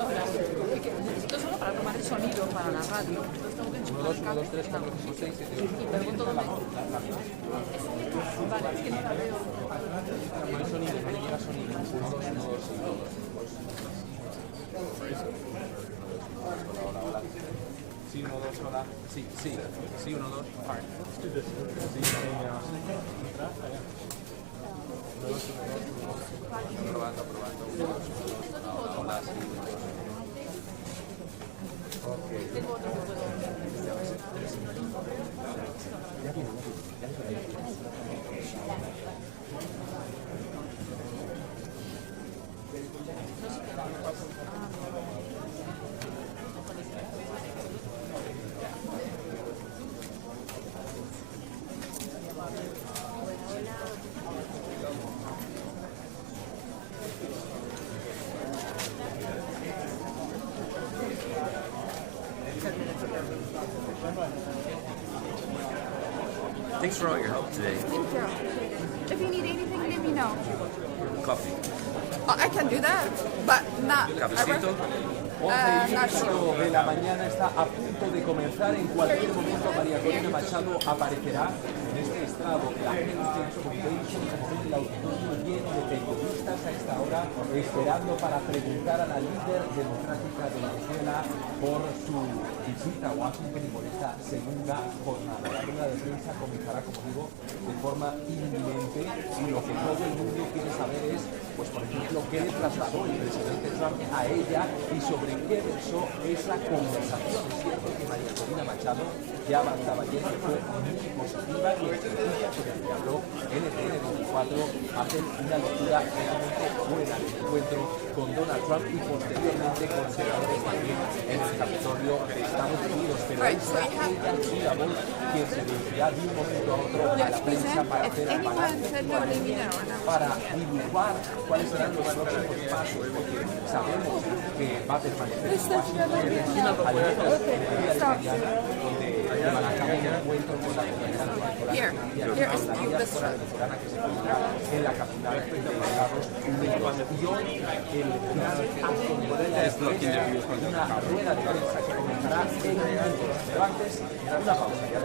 Necesito solo para tomar el sonido para la radio. Entonces tengo que enchufar el cable. 1, 2, 3, 4, 5, 6, 7, 8. Y pregunto dónde. Vale, es que no la veo. No hay sonido, no llega sonido. 1, 2, 1, 2, 1, 2. Sí, 1, 2, hola. Sí, sí, sí, 1, 2. Probando, probando. 1, 2, 1, 2. Hola, sí. Tengo otro que puedo. Thanks for all your help today. Thank you. If you need anything, let me know. Coffee. Oh, I can do that, but not. Cafecito. 11:05 de la mañana, está a punto de comenzar. En cualquier momento María Corina Machado aparecerá en este estrado de la Heritage Foundation, en el auditorio lleno de periodistas a esta hora, esperando para preguntar a la líder democrática de Venezuela por su visita a Washington y por esta segunda jornada. La rueda de prensa comenzará, como digo, de forma inminente, y lo que todo el mundo quiere saber es, pues por ejemplo, qué le trasladó el presidente Trump a ella y sobre qué versó esa conversación. Es cierto que María Corina Machado ya avanzaba ayer que fue muy positiva y expresiva sobre lo que habló NTN24, hacen una lectura realmente buena del encuentro con Donald Trump y posteriormente con senadores también en el Capitolio de Estados Unidos. Pero ahí será ella y la voz quien se dirigirá de un momento a otro a la prensa para hacer para dibujar cuáles serán los próximos pasos, porque sabemos que va a permanecer en Washington al menos en el día de mañana, donde llevará a cabo un encuentro con la gobernante venezolana y la diáspora venezolana que se encuentra en la capital de Estados Unidos. Y hoy el gran acto de la estrella, una rueda de prensa que comenzará en minutos. Pero antes, una pausa, ya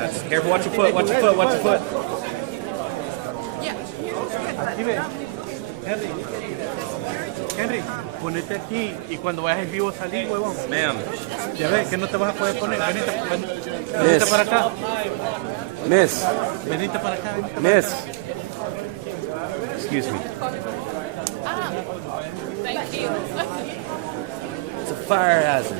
That's careful. Watch your foot. Watch your foot. Watch your foot. Yeah. Henry, ponete aquí y cuando vayas en vivo salí, huevón. Ma'am. Ya ves que no te vas a poder poner. Venite para acá. Miss. Venite para acá. Miss. Excuse me. Thank you. It's a fire hazard.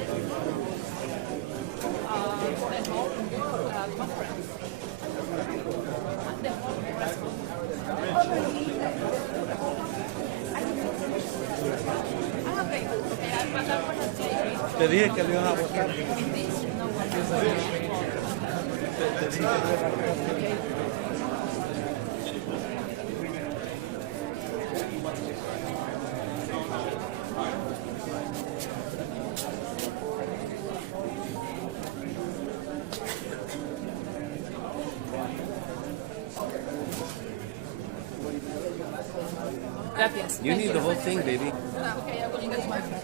Te dije que lo ibas a votar. Gracias. You need the whole thing, baby. Okay, I will use my phone.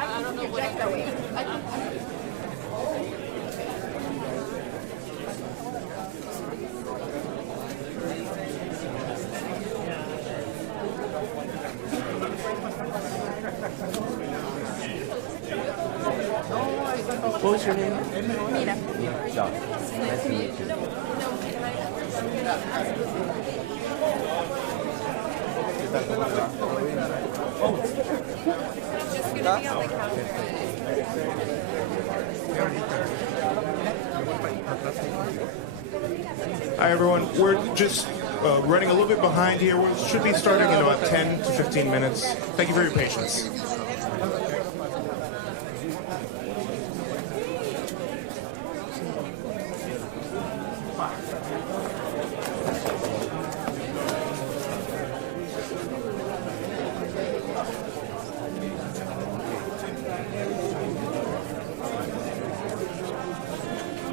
I don't know what I'm doing. What was your name? Mira. John. Nice to meet you. Just gonna be on the counter. Hi, everyone. We're just running a little bit behind here. We should be starting in about 10 to 15 minutes. Thank you for your patience.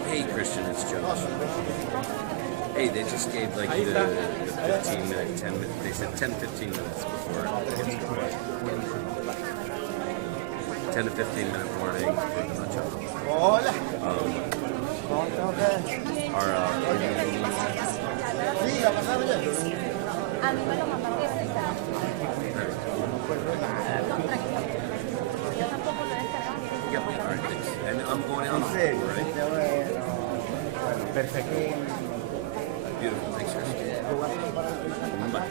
Hey, Christian, it's Josh. Hey, they just gave like the 15 minute, 10 minute, they said 10, 15 minutes before it gets going. 10 to 15 minute warning for the Machado. A mí me lo mandaron a descargar. Yo tampoco lo he descargado. Yep, all right, thanks. And I'm going out on the right? Perfecto. Beautiful, thanks, Christian. Bye.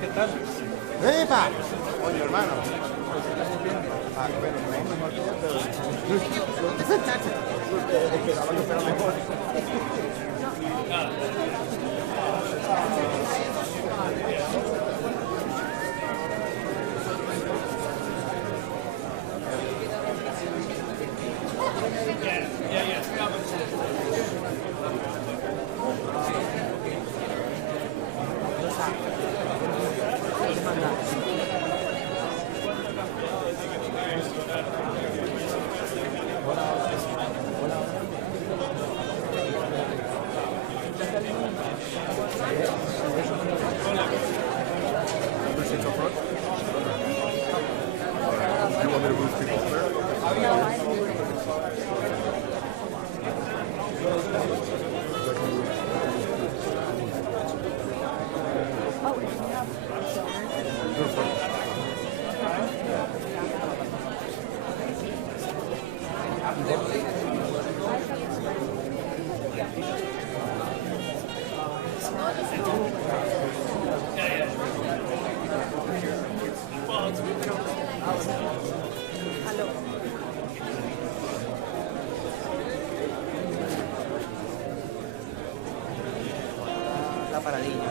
¿Qué tal? ¡Epa! Oye, hermano. Ah, bueno, mejor que yo, pero... Esperaba que fuera mejor. La paradilla.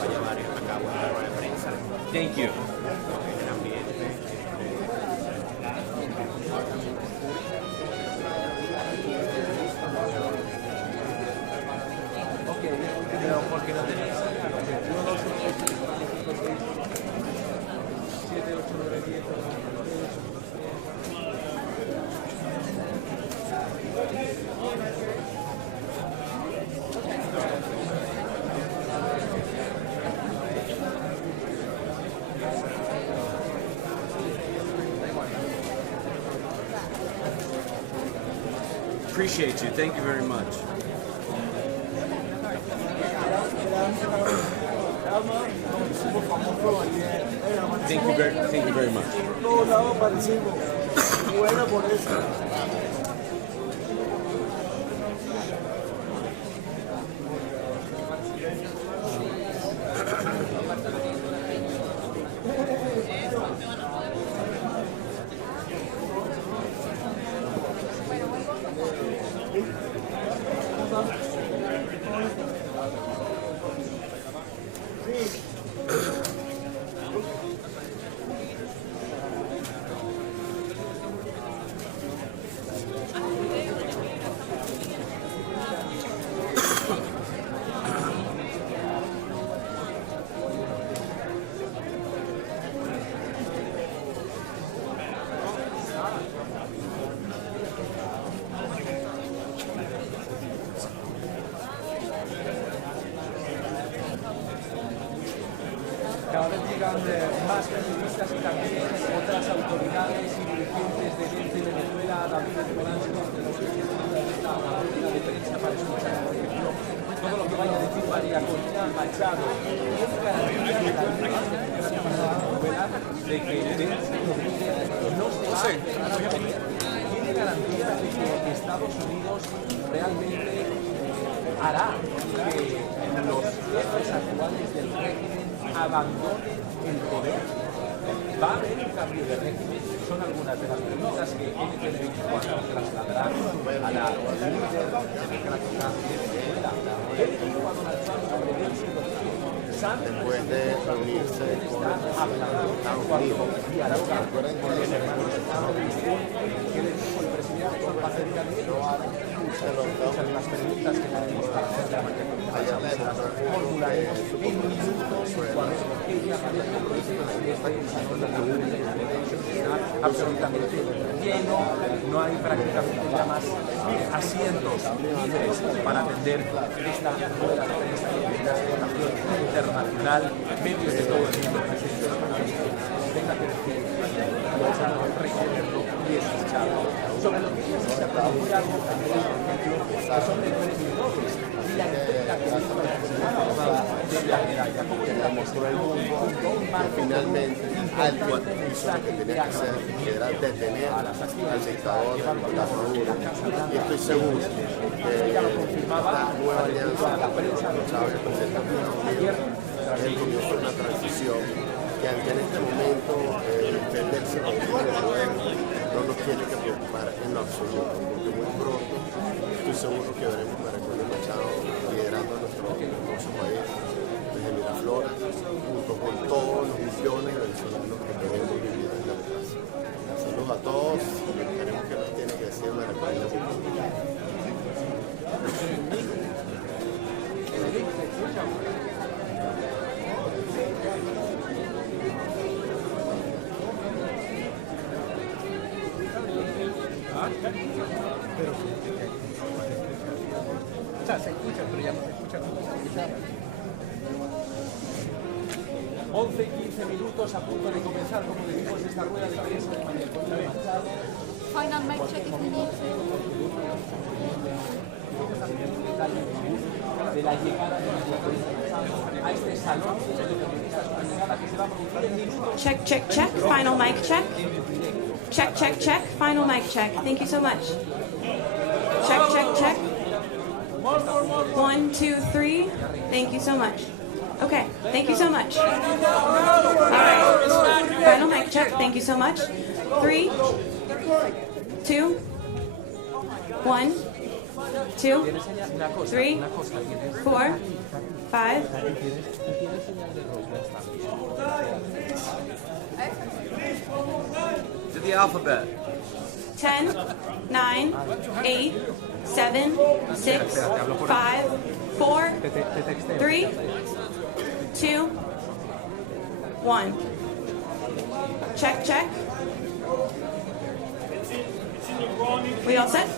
se va a llevar a cabo la rueda de prensa. Thank you. El ambiente. Ok, pero porque no tenéis 1, 2, 3, 4, 5, 6, 7, 8, 9, 10, Appreciate you. Thank you very much. Thank you very much. Cada vez llegan más periodistas y también otras autoridades y dirigentes de Venezuela a la vida de Venezuela esta rueda de prensa para escuchar, por ejemplo, todo lo que vaya a decir María Corina Machado. ¿Tiene garantía de la Venezuela de que el evento no se va a repetir? ¿Tiene garantía de que Estados Unidos realmente hará que los jefes actuales del régimen abandonen el poder? ¿Va a haber un cambio de régimen? Son algunas de las preguntas que NTV24 trasladará a la líder democrática de Venezuela. Después de reunirse con Estados Unidos, recuerden que los hermanos Estados Unidos ¿Qué le dijo el presidente Trump acerca de ello? Escuchan las preguntas que tenemos para hacer de la mañana. Formularemos en minutos cuando ella vaya a está absolutamente lleno, no hay prácticamente ya más asientos libres para atender esta rueda de prensa y esta situación internacional, medios de todo el mundo presentes. Venga que decir, recorrerlo y escucharlo. Sobre lo que se pronuncia algo también, por ejemplo, que son de emprendedores y la entrega que hizo la de la medalla. ¿Cómo le damos finalmente algo hizo lo que tenía que hacer, que era detener al dictador Maduro. Y estoy seguro que esta nueva alianza con Chávez, el presidente Maduro, es el comienzo de una transición que aunque en este momento defenderse del poder no nos tiene que preocupar en lo absoluto, porque muy pronto estoy seguro que veremos a María Corina Machado liderando nuestro hermoso país desde Miraflores, junto con todos los millones de venezolanos que queremos vivir en democracia. Saludos a todos y esperemos que nos tiene que decir María Corina Machado. 11 y 15 minutos a punto de comenzar, como decimos, esta rueda de prensa de María Corina Machado. Final mic check if you need. De la llegada de María Corina Machado a este salón de periodistas, una llegada que se va a producir en minutos. Check, check, check. Final mic check. Check, check, check. Final mic check. Thank you so much. Check, check, check. 1, 2, 3. Thank you so much. Okay, thank you so much. All right. Final mic check. Thank you so much. 3, 2, 1. 2, Tienes señal, una cosa, 3, una cosa, tienes 4, 5, y tienes señal de rosa, ya está. To the alphabet. 10, 9, 8, 7, 6, 5, 4, Te texteo. 3, 2, 1. Check, check. We all set?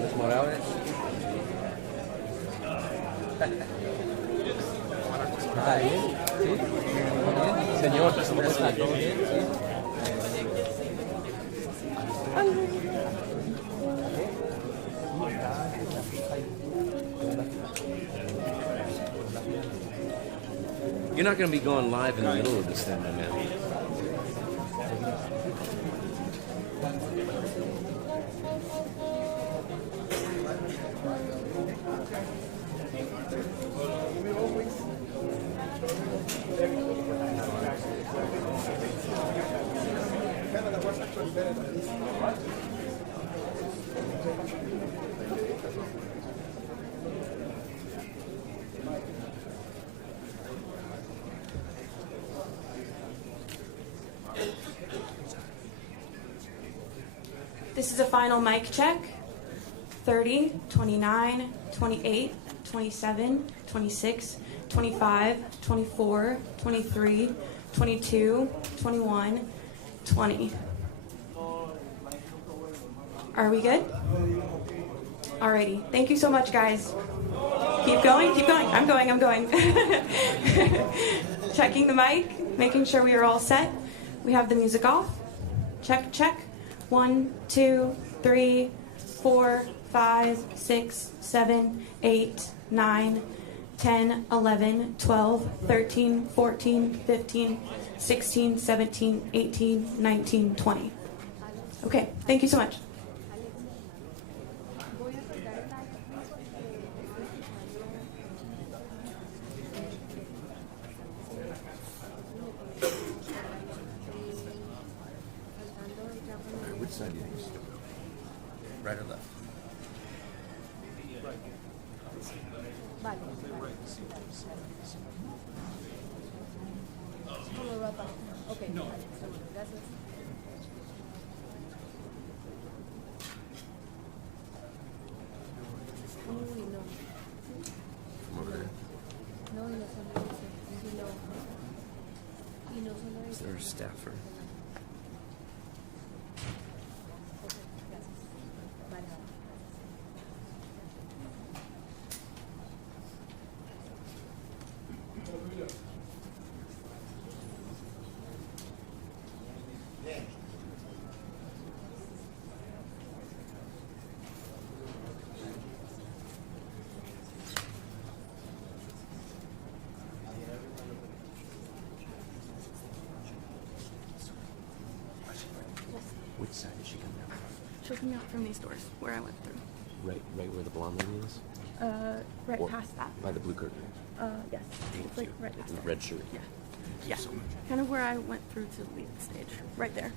Los Morales. ¿Está bien? ¿Sí? ¿Todo bien? Señor, ¿cómo está? ¿Todo bien? ¿Sí? You're not going to be going live in the middle of this thing, my man. This is a final mic check. 30, 29, 28, 27, 26, 25, 24, 23, 22, 21, 20. Are we good? Alrighty. Thank you so much, guys. Keep going, keep going. I'm going. Checking the mic, making sure we are all set. We have the music off. Check, check. 1, 2, 3, 4, 5, 6, 7, 8, 9, 10, 11, 12, 13, 14, 15, 16, 17, 18, 19, 20. Okay, thank you so much. Which side do you think? Right or left? From over there. Is there a staffer? Which side did she come down from? She'll come out from these doors where I went through. Right where the blonde lady is? Right Or past that. by the blue curtain. Yes. It's like right The past there. red shirt. Yeah. Thank you Yeah. so much. Kind of where I went through to leave the stage. Right there.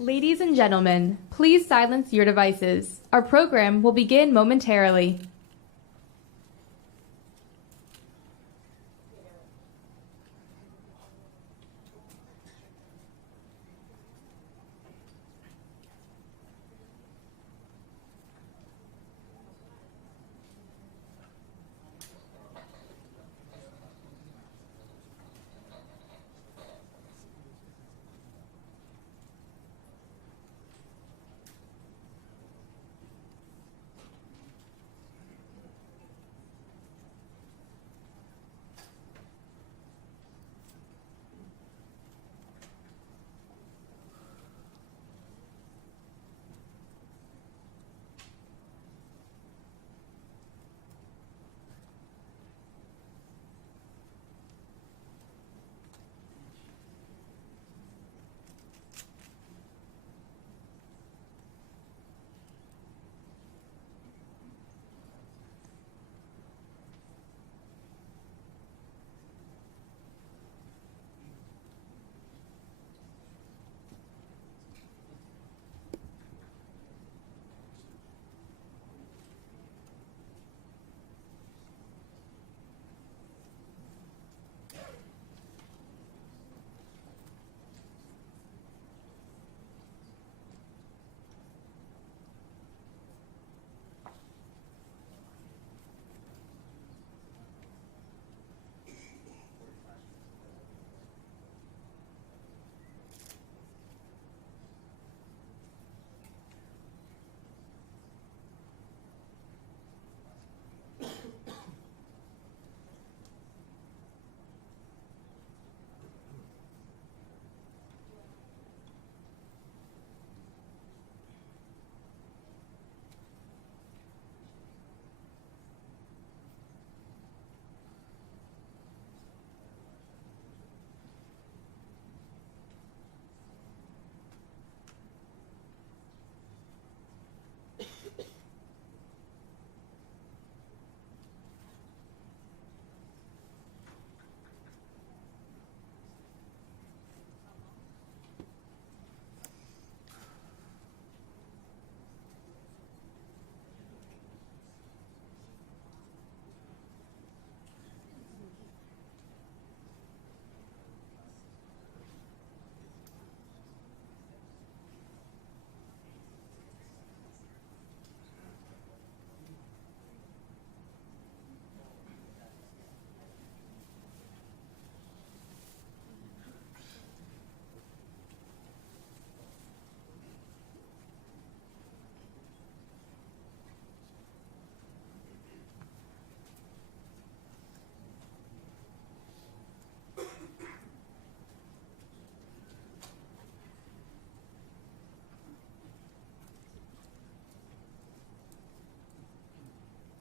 Ladies and gentlemen, please silence your devices. Our program will begin momentarily.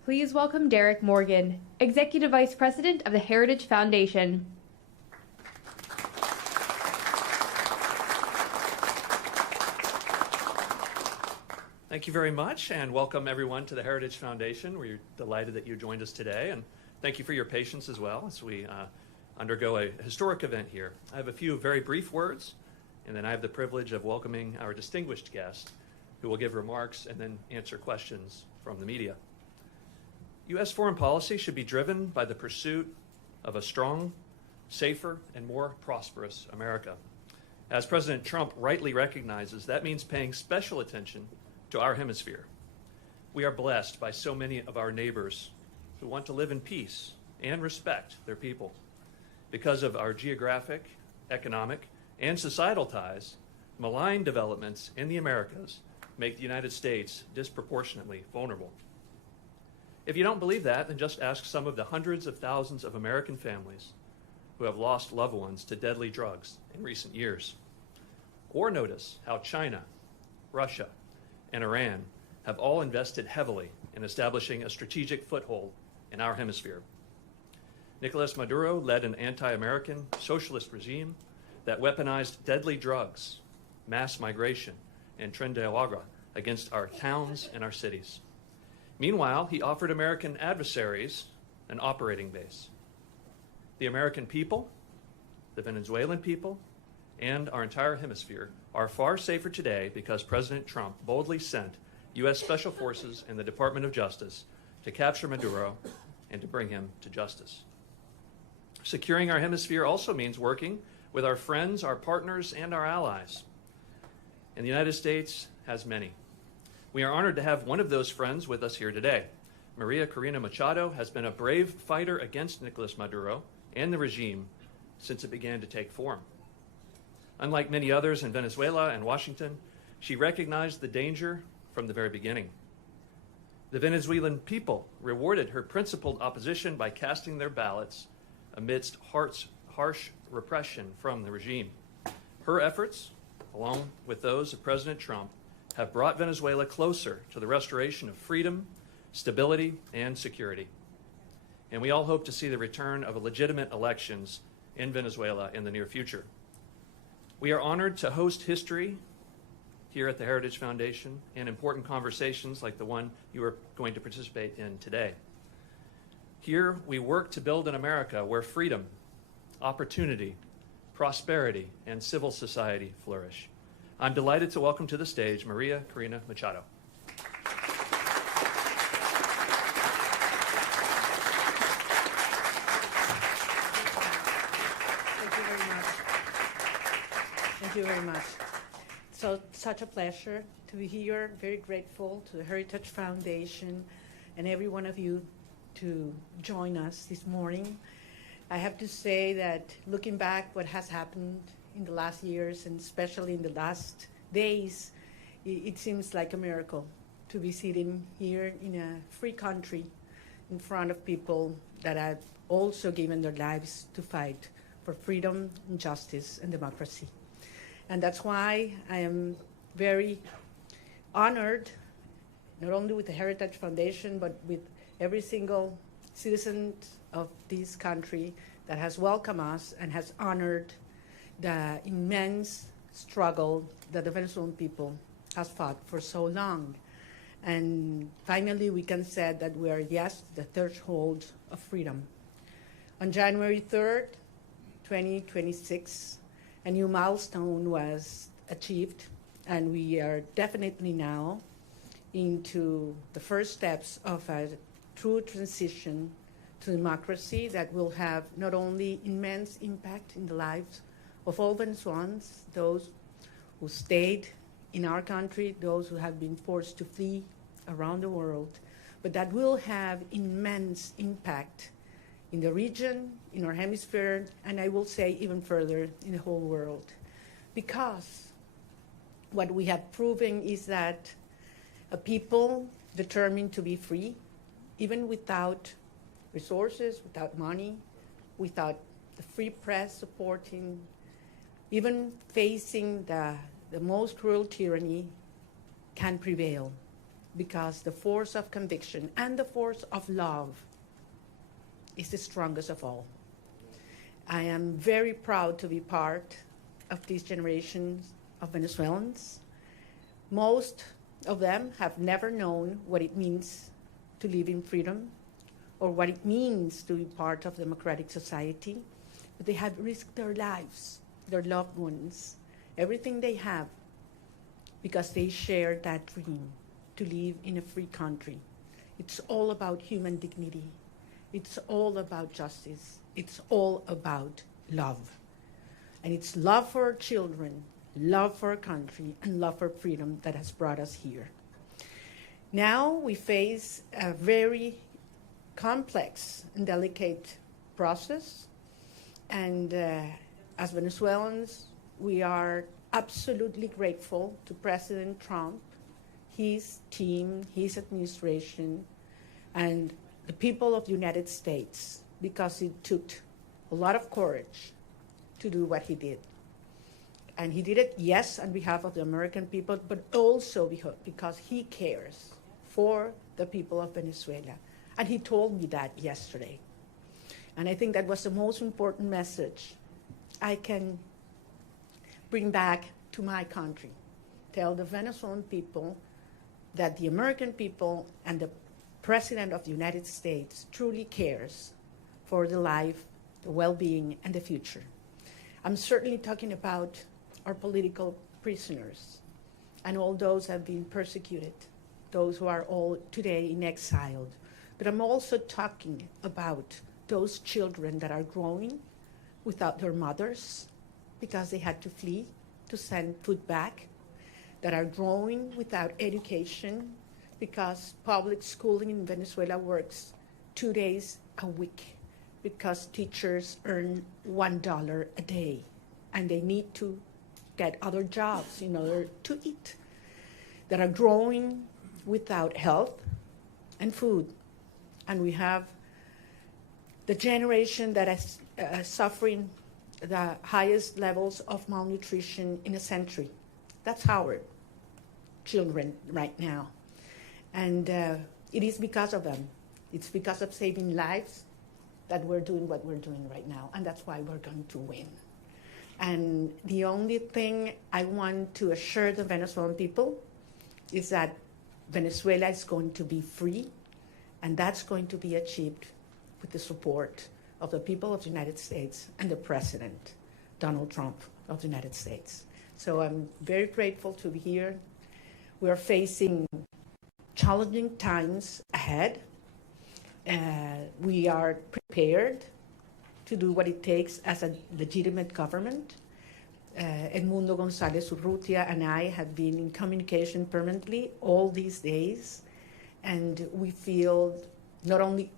Please welcome Derek Morgan, Executive Vice President of the Heritage Foundation. Thank you very much, and welcome everyone to the Heritage Foundation. We're delighted that you joined us today, and thank you for your patience as well as we undergo a historic event here. I have a few very brief words, and then I have the privilege of welcoming our distinguished guest, who will give remarks and then answer questions from the media. U.S. foreign policy should be driven by the pursuit of a strong, safer, and more prosperous America. As President Trump rightly recognizes, that means paying special attention to our hemisphere. We are blessed by so many of our neighbors who want to live in peace and respect their people. Because of our geographic, economic, and societal ties, malign developments in the Americas make the United States disproportionately vulnerable. If you don't believe that, then just ask some of the hundreds of thousands of American families who have lost loved ones to deadly drugs in recent years. Or notice how China, Russia, and Iran have all invested heavily in establishing a strategic foothold in our hemisphere. Nicolas Maduro led an anti-American socialist regime that weaponized deadly drugs, mass migration, and tren de agua against our towns and our cities. Meanwhile, he offered American adversaries an operating base. The American people, the Venezuelan people, and our entire hemisphere are far safer today because President Trump boldly sent U.S. Special Forces and the Department of Justice to capture Maduro and to bring him to justice. Securing our hemisphere also means working with our friends, our partners, and our allies. And the United States has many. We are honored to have one of those friends with us here today. María Corina Machado has been a brave fighter against Nicolas Maduro and the regime since it began to take form. Unlike many others in Venezuela and Washington, she recognized the danger from the very beginning. The Venezuelan people rewarded her principled opposition by casting their ballots amidst harsh repression from the regime. Her efforts, along with those of President Trump, have brought Venezuela closer to the restoration of freedom, stability, and security. And we all hope to see the return of legitimate elections in Venezuela in the near future. We are honored to host history here at the Heritage Foundation and important conversations like the one you are going to participate in today. Here, we work to build an America where freedom, opportunity, prosperity, and civil society flourish. I'm delighted to welcome to the stage María Corina Machado. Thank you very much. Thank you very much. So, such a pleasure to be here. Very grateful to the Heritage Foundation and every one of you to join us this morning. I have to say that looking back what has happened in the last years, and especially in the last days, it seems like a miracle to be sitting here in a free country in front of people that have also given their lives to fight for freedom and justice and democracy. And that's why I am very honored, not only with the Heritage Foundation, but with every single citizen of this country that has welcomed us and has honored the immense struggle that the Venezuelan people has fought for so long. And finally, we can say that we are, yes, the threshold of freedom. On January 3rd, 2026, a new milestone was achieved, and we are definitely now into the first steps of a true transition to democracy that will have not only immense impact in the lives of all Venezuelans, those who stayed in our country, those who have been forced to flee around the world, but that will have immense impact in the region, in our hemisphere, and I will say even further in the whole world. Because what we have proven is that a people determined to be free, even without resources, without money, without the free press supporting, even facing the most cruel tyranny, can prevail, because the force of conviction and the force of love is the strongest of all. I am very proud to be part of this generation of Venezuelans. Most of them have never known what it means to live in freedom or what it means to be part of a democratic society, but they have risked their lives, their loved ones, everything they have, because they share that dream to live in a free country. It's all about human dignity. It's all about justice. It's all about love. And it's love for our children, love for our country, and love for freedom that has brought us here. Now we face a very complex and delicate process. And as Venezuelans, we are absolutely grateful to President Trump, his team, his administration, and the people of the United States, because it took a lot of courage to do what he did. And he did it, yes, on behalf of the American people, but also because he cares for the people of Venezuela. And he told me that yesterday. And I think that was the most important message I can bring back to my country. Tell the Venezuelan people that the American people and the President of the United States truly cares for the life, the well-being, and the future. I'm certainly talking about our political prisoners and all those who have been persecuted, those who are all today in exile. But I'm also talking about those children that are growing without their mothers because they had to flee to send food back, that are growing without education because public schooling in Venezuela works 2 days a week because teachers earn $1 a day and they need to get other jobs in order to eat, that are growing without health and food. And we have the generation that is suffering the highest levels of malnutrition in a century. That's our children right now. And it is because of them. It's because of saving lives that we're doing what we're doing right now. And that's why we're going to win. And the only thing I want to assure the Venezuelan people is that Venezuela is going to be free, and that's going to be achieved with the support of the people of the United States and the President, Donald Trump of the United States. So I'm very grateful to be here. We are facing challenging times ahead. We are prepared to do what it takes as a legitimate government. Edmundo González Urrutia and I have been in communication permanently all these days, and we feel not only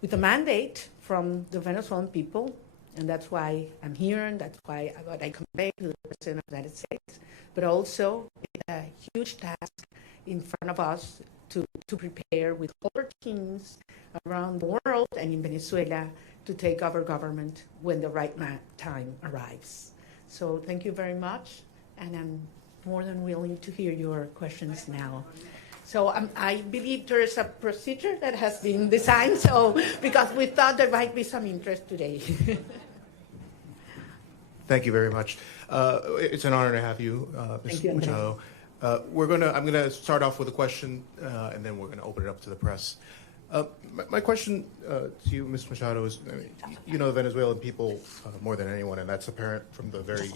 with a mandate from the Venezuelan people, and that's why I'm here, and that's why I convey to the President of the United States, but also a huge task in front of us to prepare with other teams around the world and in Venezuela to take over government when the right time arrives. So thank you very much, and I'm more than willing to hear your questions now. So I believe there is a procedure that has been designed, so because we thought there might be some interest today. Thank you very much. It's an honor to have you, Ms. Machado. I'm going to start off with a question, and then we're going to open it up to the press. My question to you, Ms. Machado, is you know the Venezuelan people more than anyone, and that's apparent from the very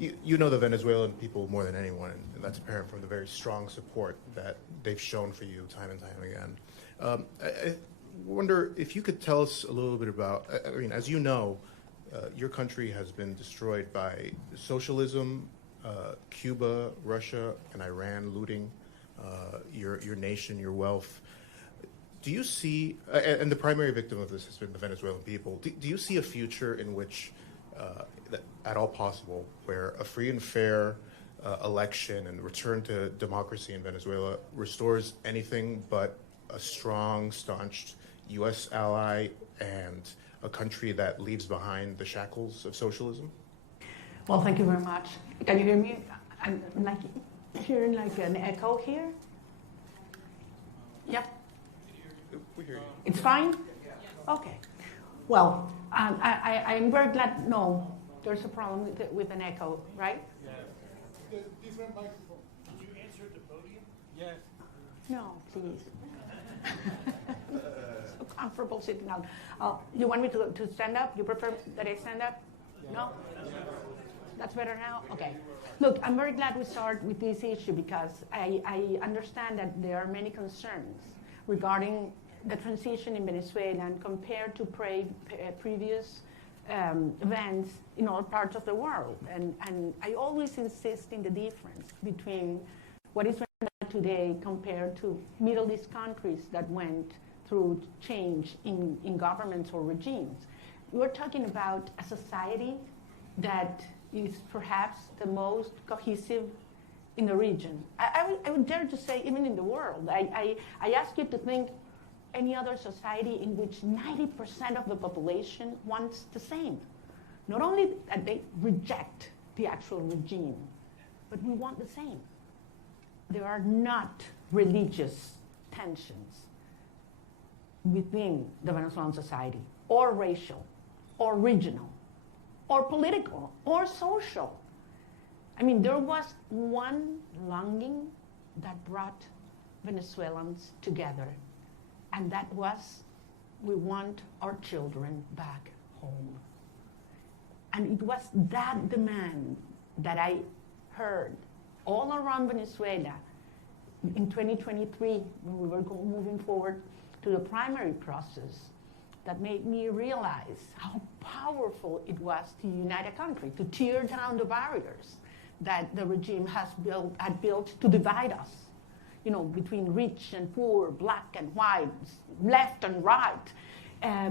you know the Venezuelan people more than anyone, and that's apparent from the very strong support that they've shown for you time and time again. I wonder if you could tell us a little bit about, I mean, as you know, your country has been destroyed by socialism, Cuba, Russia, and Iran looting your nation, your wealth. Do you see, and the primary victim of this has been the Venezuelan people, do you see a future in which, that at all possible, where a free and fair election and return to democracy in Venezuela restores anything but a strong, staunched U.S. ally and a country that leaves behind the shackles of socialism? Well, thank you very much. Can you hear me? I'm like hearing like an echo here. Yeah. We hear you. It's fine? Okay. Well, I'm very glad. No, there's a problem with an echo, right? Yeah. Different microphone. Can you answer at the podium? Yes. No, please. So comfortable sitting down. You want me to stand up? You prefer that I stand up? Yeah. No? That's better now? Okay. Look, I'm very glad we start with this issue because I understand that there are many concerns regarding the transition in Venezuela and compared to previous events in all parts of the world. And I always insist in the difference between what is today compared to Middle East countries that went through change in governments or regimes. We're talking about a society that is perhaps the most cohesive in the region. I would dare to say even in the world. I ask you to think any other society in which 90% of the population wants the same. Not only that they reject the actual regime, but we want the same. There are not religious tensions within the Venezuelan society, or racial, or regional, or political, or social. I mean, there was one longing that brought Venezuelans together, and that was we want our children back home. And it was that demand that I heard all around Venezuela in 2023 when we were moving forward to the primary process that made me realize how powerful it was to unite a country, to tear down the barriers that the regime had built to divide us, between rich and poor, black and white, left and right,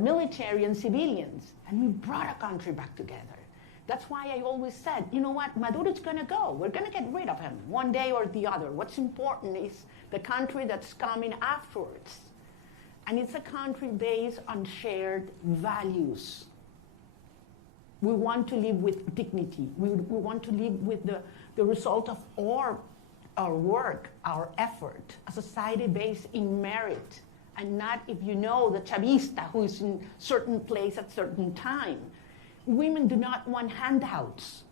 military and civilians. And we brought a country back together. That's why I always said, you know what, Maduro's going to go. We're going to get rid of him one day or the other. What's important is the country that's coming afterwards. And it's a country based on shared values. We want to live with dignity. We want to live with the result of our work, our effort, a society based in merit, and not if you know the chavista who is in certain place at certain time. Women do not want handouts.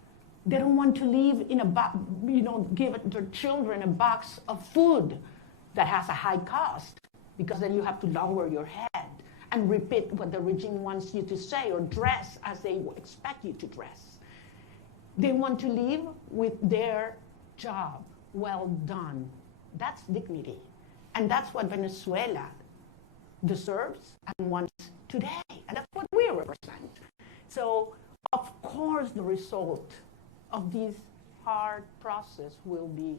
They don't want to live in give their children a box of food that has a high cost, because then you have to lower your head and repeat what the regime wants you to say or dress as they expect you to dress. They want to live with their job well done. That's dignity. And that's what Venezuela deserves and wants today. And that's what we represent. So, of course, the result of this hard process will be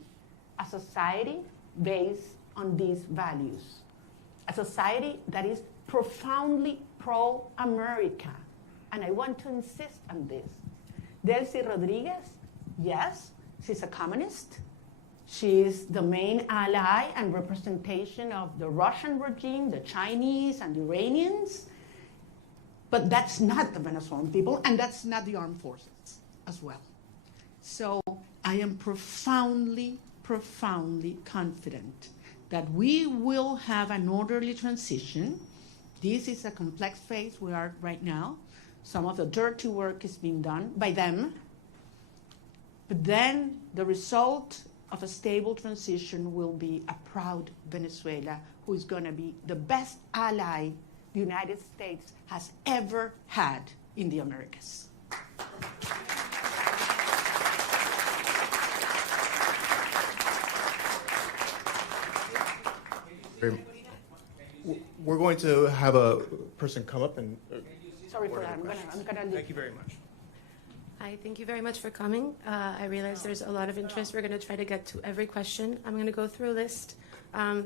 a society based on these values. A society that is profoundly pro-America. And I want to insist on this. Delcy Rodriguez, yes, she's a communist. She is the main ally and representation of the Russian regime, the Chinese and the Iranians. But that's not the Venezuelan people, and that's not the armed forces as well. So I am profoundly, profoundly confident that we will have an orderly transition. This is a complex phase we are right now. Some of the dirty work is being done by them. But then the result of a stable transition will be a proud Venezuela who is going to be the best ally the United States has ever had in the Americas. We're going to have a person come up and... Sorry for that. I'm gonna leave. Thank you very much. Hi, thank you very much for coming. I realize there's a lot of interest. We're going to try to get to every question. I'm going to go through a list.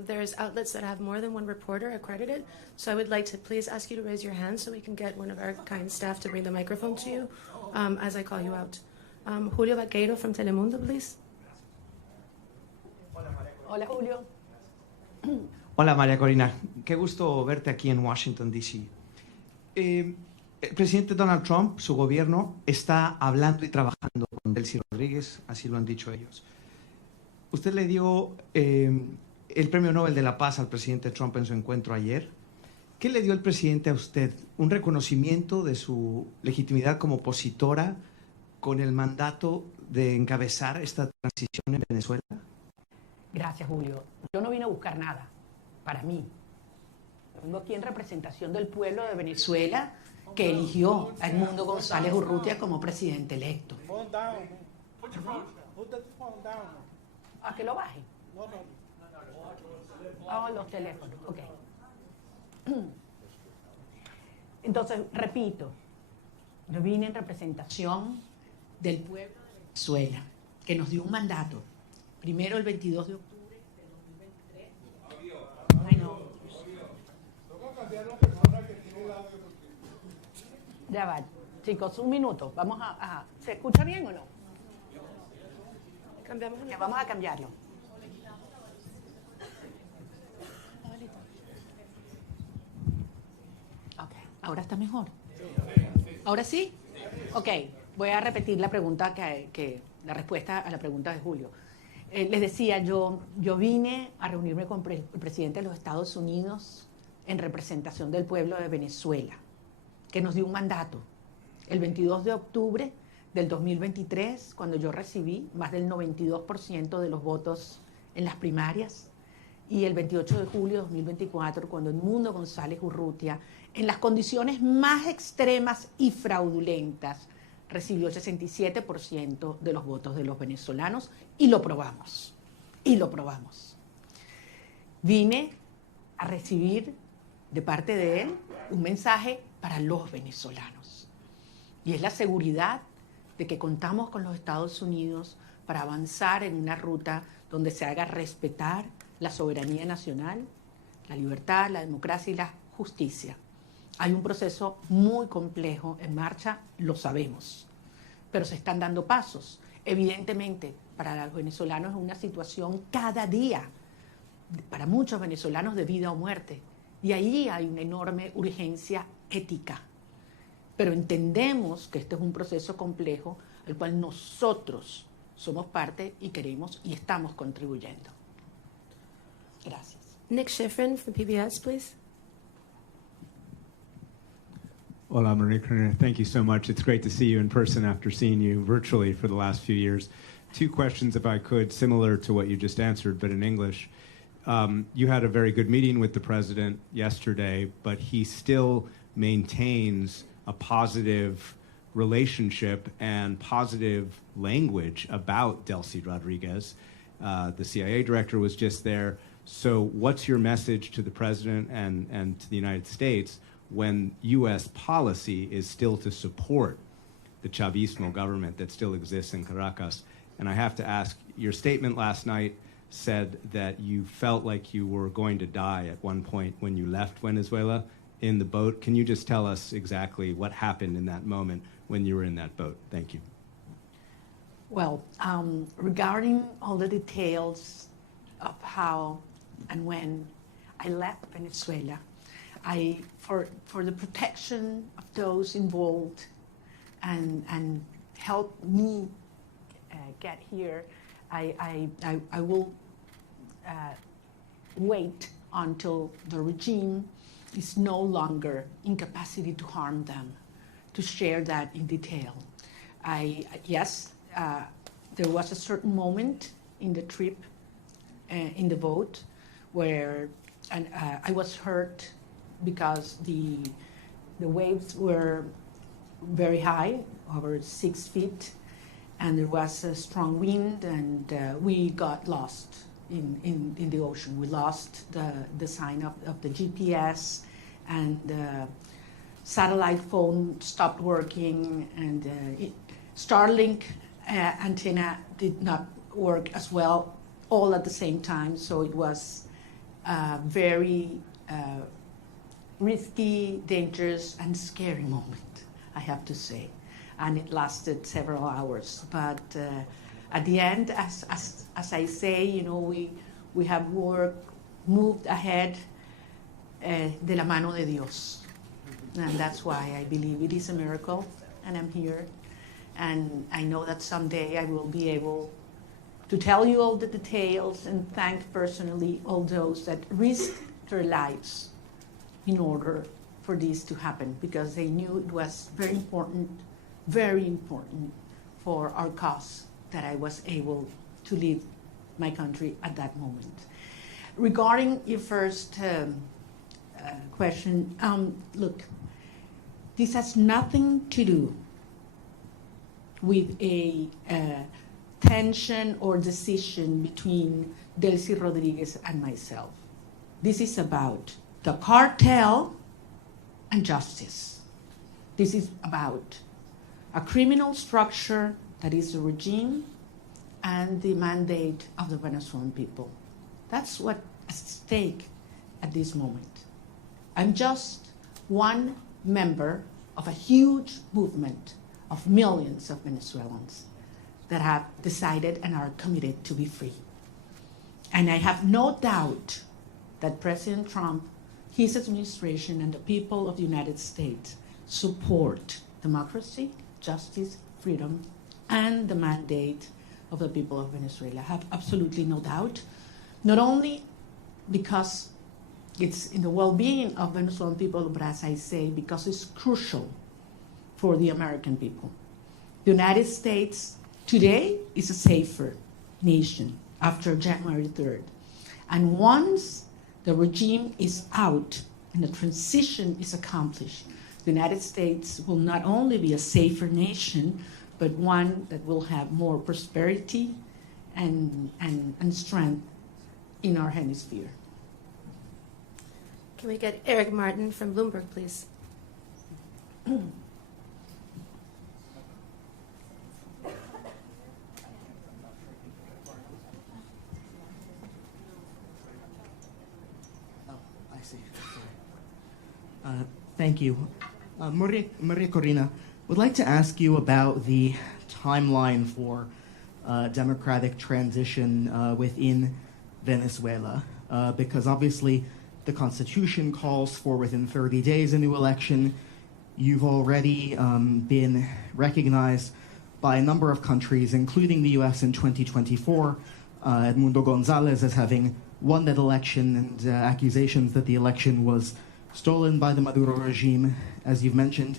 There's outlets that have more than one reporter accredited, so I would like to please ask you to raise your hand so we can get one of our kind staff to bring the microphone to you as I call you out. Julio Vaqueiro from Telemundo, please. Hola, Julio. Hola, María Corina. Qué gusto verte aquí en Washington, D.C. El presidente Donald Trump, su gobierno, está hablando y trabajando con Delcy Rodríguez, así lo han dicho ellos. Usted le dio el Premio Nobel de la Paz al presidente Trump en su encuentro ayer. ¿Qué le dio el presidente a usted? ¿Un reconocimiento de su legitimidad como opositora con el mandato de encabezar esta transición en Venezuela? Gracias, Julio. Yo no vine a buscar nada para mí. Vengo aquí en representación del pueblo de Venezuela que eligió a Edmundo González Urrutia como presidente electo. ¿A que lo baje? Los teléfonos, ok. Entonces, repito, yo vine en representación del pueblo de Venezuela, que nos dio un mandato. Primero el 22 de octubre del 2023. Ay, no. Ya va, chicos, un minuto. Vamos a ¿se escucha bien o no? Ya, vamos a cambiarlo. Ok, ahora está mejor. ¿Ahora sí? Ok, voy a repetir la pregunta la respuesta a la pregunta de Julio. Les decía, yo vine a reunirme con el presidente de los Estados Unidos en representación del pueblo de Venezuela, que nos dio un mandato. El 22 de octubre del 2023, cuando yo recibí más del 92% de los votos en las primarias, y el 28 de julio de 2024, cuando Edmundo González Urrutia, en las condiciones más extremas y fraudulentas, recibió el 67% de los votos de los venezolanos, y lo probamos, Vine a recibir de parte de él un mensaje para los venezolanos, y es la seguridad de que contamos con los Estados Unidos para avanzar en una ruta donde se haga respetar la soberanía nacional, la libertad, la democracia y la justicia. Hay un proceso muy complejo en marcha, lo sabemos, pero se están dando pasos. Evidentemente, para los venezolanos es una situación cada día, para muchos venezolanos de vida o muerte, y ahí hay una enorme urgencia ética. Pero entendemos que este es un proceso complejo al cual nosotros somos parte y queremos y estamos contribuyendo. Gracias. Nick Schifrin from PBS, please. Hola, María Corina. Thank you so much. It's great to see you in person after seeing you virtually for the last few years. 2 questions, if I could, similar to what you just answered, but in English. You had a very good meeting with the president yesterday, but he still maintains a positive relationship and positive language about Delcy Rodriguez. The CIA director was just there. So what's your message to the president and to the United States when U.S. policy is still to support the Chavismo government that still exists in Caracas? And I have to ask, your statement last night said that you felt like you were going to die at one point when you left Venezuela in the boat. Can you just tell us exactly what happened in that moment when you were in that boat? Thank you. Well, regarding all the details of how and when I left Venezuela, for the protection of those involved and help me get here, I will wait until the regime is no longer in capacity to harm them, to share that in detail. Yes, there was a certain moment in the trip, in the boat, where I was hurt because the waves were very high, over 6 feet, and there was a strong wind, and we got lost in the ocean. We lost the sign of the GPS, and the satellite phone stopped working, and Starlink antenna did not work as well all at the same time, so it was very risky, dangerous, and scary moment, I have to say. And it lasted several hours. But at the end, as I say, you know, we have moved ahead de la mano de Dios. And that's why I believe it is a miracle, and I'm here. And I know that someday I will be able to tell you all the details and thank personally all those that risked their lives in order for this to happen, because they knew it was very important for our cause that I was able to leave my country at that moment. Regarding your first question, look, this has nothing to do with a tension or decision between Delcy Rodriguez and myself. This is about the cartel and justice. This is about a criminal structure that is the regime and the mandate of the Venezuelan people. That's what's at stake at this moment. I'm just one member of a huge movement of millions of Venezuelans that have decided and are committed to be free. And I have no doubt that President Trump, his administration, and the people of the United States support democracy, justice, freedom, and the mandate of the people of Venezuela. I have absolutely no doubt, not only because it's in the well-being of Venezuelan people, but as I say, because it's crucial for the American people. The United States today is a safer nation after January 3rd. And once the regime is out and the transition is accomplished, the United States will not only be a safer nation, but one that will have more prosperity and strength in our hemisphere. Can we get Eric Martin from Bloomberg, please? I see. Thank you. Maria Corina, would like to ask you about the timeline for democratic transition within Venezuela, because obviously the Constitution calls for within 30 days a new election. You've already been recognized by a number of countries, including the US in 2024, Edmundo Gonzalez as having won that election, and accusations that the election was stolen by the Maduro regime. As you've mentioned,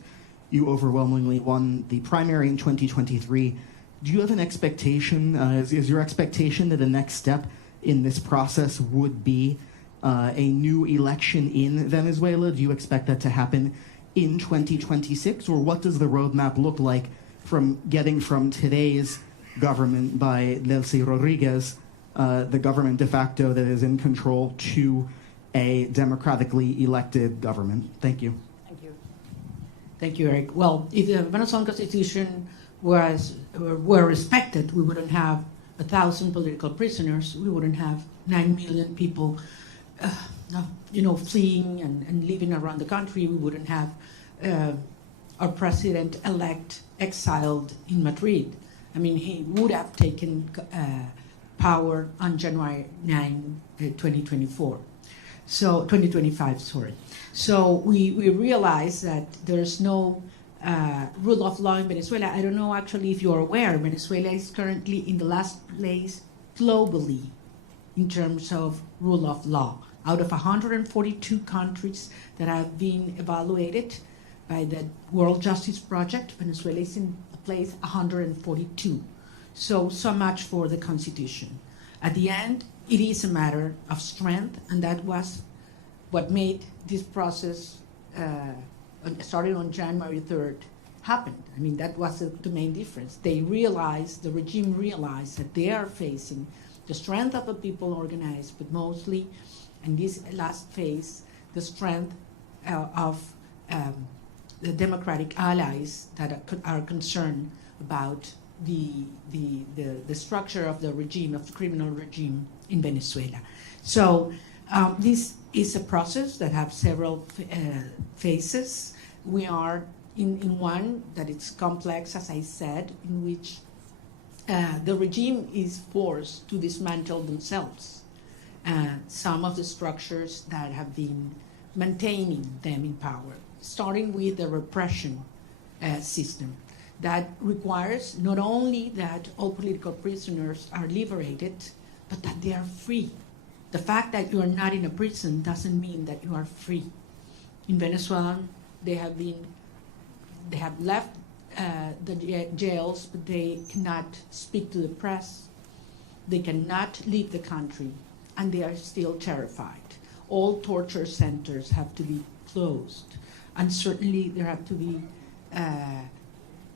you overwhelmingly won the primary in 2023. Do you have an expectation, is your expectation that the next step in this process would be a new election in Venezuela? Do you expect that to happen in 2026? Or what does the roadmap look like from getting from today's government by Delcy Rodriguez, the government de facto that is in control, to a democratically elected government? Thank you. Thank you. Thank you, Eric. Well, if the Venezuelan Constitution were respected, we wouldn't have 1,000 political prisoners. We wouldn't have 9 million people, fleeing and living around the country. We wouldn't have our president-elect exiled in Madrid. I mean, he would have taken power on January 9, 2024. So 2025, sorry. So we realize that there's no rule of law in Venezuela. I don't know actually if you're aware, Venezuela is currently in the last place globally in terms of rule of law. Out of 142 countries that have been evaluated by the World Justice Project, Venezuela is in place 142. So much for the Constitution. At the end, it is a matter of strength, and that was what made this process, starting on January 3rd, happen. I mean, that was the main difference. The regime realized that they are facing the strength of the people organized, but mostly, in this last phase, the strength of the democratic allies that are concerned about the structure of the regime, of the criminal regime in Venezuela. So this is a process that has several phases. We are in one that is complex, as I said, in which the regime is forced to dismantle themselves some of the structures that have been maintaining them in power, starting with the repression system. That requires not only that all political prisoners are liberated, but that they are free. The fact that you are not in a prison doesn't mean that you are free. In Venezuela, they have left the jails, but they cannot speak to the press. They cannot leave the country, and they are still terrified. All torture centers have to be closed, and certainly there have to be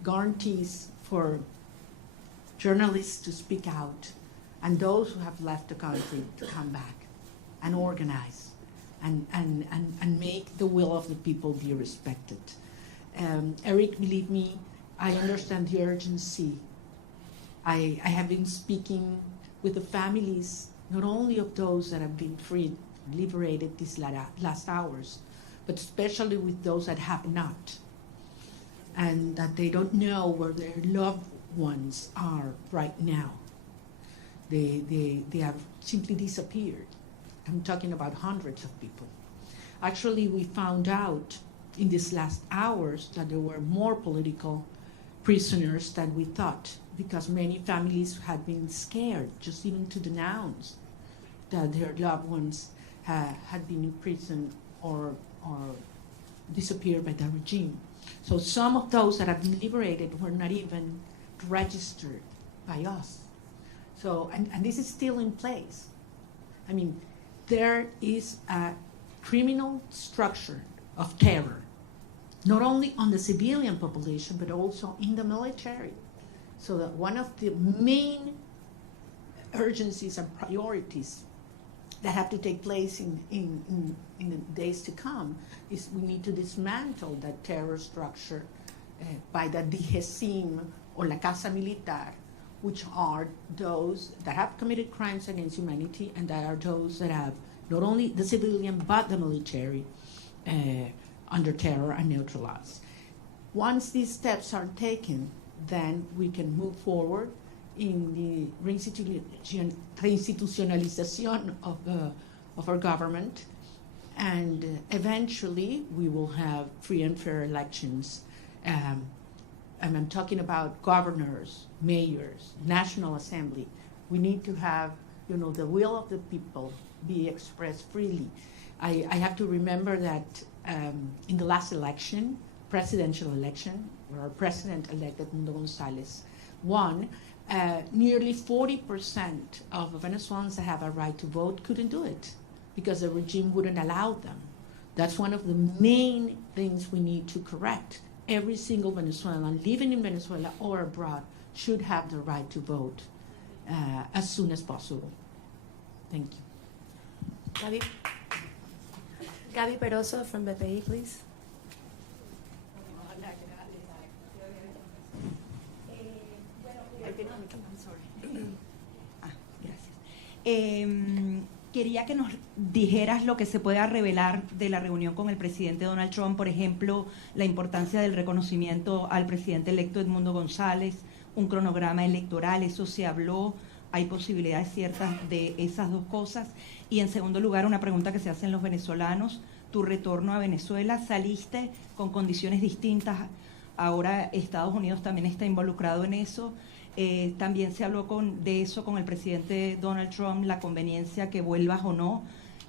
guarantees for journalists to speak out, and those who have left the country to come back and organize and make the will of the people be respected. Eric, believe me, I understand the urgency. I have been speaking with the families, not only of those that have been freed, liberated these last hours, but especially with those that have not, and that they don't know where their loved ones are right now. They have simply disappeared. I'm talking about hundreds of people. Actually, we found out in these last hours that there were more political prisoners than we thought, because many families had been scared just even to denounce that their loved ones had been in prison or disappeared by the regime. So some of those that have been liberated were not even registered by us. So, and this is still in place. I mean, there is a criminal structure of terror, not only on the civilian population, but also in the military. So that one of the main urgencies and priorities that have to take place in the days to come is we need to dismantle that terror structure by the DGCIM or La Casa Militar, which are those that have committed crimes against humanity and that are those that have not only the civilian but the military under terror and neutralized. Once these steps are taken, then we can move forward in the reinstitutionalization of our government, and eventually we will have free and fair elections. And I'm talking about governors, mayors, National Assembly. We need to have, you know, the will of the people be expressed freely. I have to remember that in the last election, presidential election, where our president-elect Mundo Gonzalez won, nearly 40% of Venezuelans that have a right to vote couldn't do it because the regime wouldn't allow them. That's one of the main things we need to correct. Every single Venezuelan living in Venezuela or abroad should have the right to vote as soon as possible. Thank you. Gaby Peroso from BPI, please. Quería que nos dijeras lo que se pueda revelar de la reunión con el presidente Donald Trump, por ejemplo, la importancia del reconocimiento al presidente electo Edmundo González, un cronograma electoral, eso se habló, hay posibilidades ciertas de esas dos cosas. Y en segundo lugar, una pregunta que se hacen los venezolanos, tu retorno a Venezuela, saliste con condiciones distintas, ahora Estados Unidos también está involucrado en eso. También se habló de eso con el presidente Donald Trump, la conveniencia que vuelvas o no,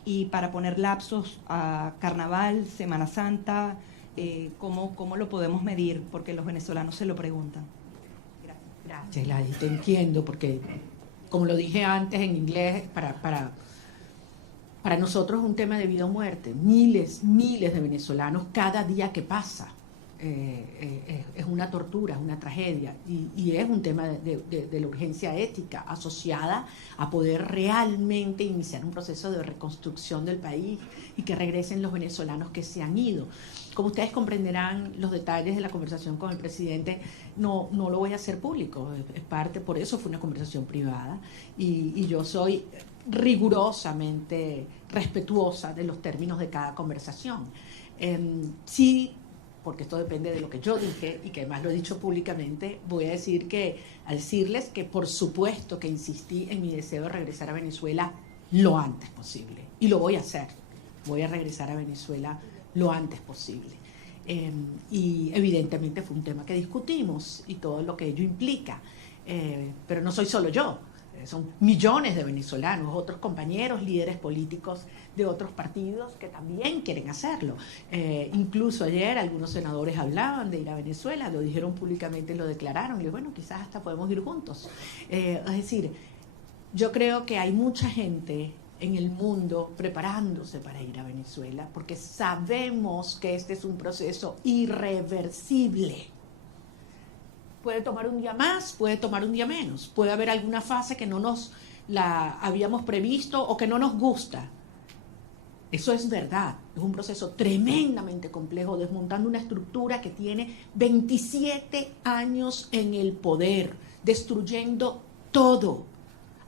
y para poner lapsos a Carnaval, Semana Santa, ¿cómo lo podemos medir? Porque los venezolanos se lo preguntan. Gracias, Lali, te entiendo, porque como lo dije antes en inglés, para nosotros es un tema de vida o muerte. Miles de venezolanos cada día que pasa. Es una tortura, es una tragedia y es un tema de la urgencia ética asociada a poder realmente iniciar un proceso de reconstrucción del país y que regresen los venezolanos que se han ido. Como ustedes comprenderán, los detalles de la conversación con el presidente no lo voy a hacer público, es parte, por eso fue una conversación privada y yo soy rigurosamente respetuosa de los términos de cada conversación. Sí, porque esto depende de lo que yo dije y que además lo he dicho públicamente, voy a decirles que por supuesto que insistí en mi deseo de regresar a Venezuela lo antes posible. Y lo voy a hacer. Voy a regresar a Venezuela lo antes posible. Y evidentemente fue un tema que discutimos y todo lo que ello implica. Pero no soy solo yo. Son millones de venezolanos, otros compañeros, líderes políticos de otros partidos que también quieren hacerlo. Incluso ayer algunos senadores hablaban de ir a Venezuela, lo dijeron públicamente, lo declararon, y bueno, quizás hasta podemos ir juntos. Es decir, yo creo que hay mucha gente en el mundo preparándose para ir a Venezuela, porque sabemos que este es un proceso irreversible. Puede tomar un día más, puede tomar un día menos, puede haber alguna fase que no nos la habíamos previsto o que no nos gusta. Eso es verdad, es un proceso tremendamente complejo, desmontando una estructura que tiene 27 años en el poder, destruyendo todo,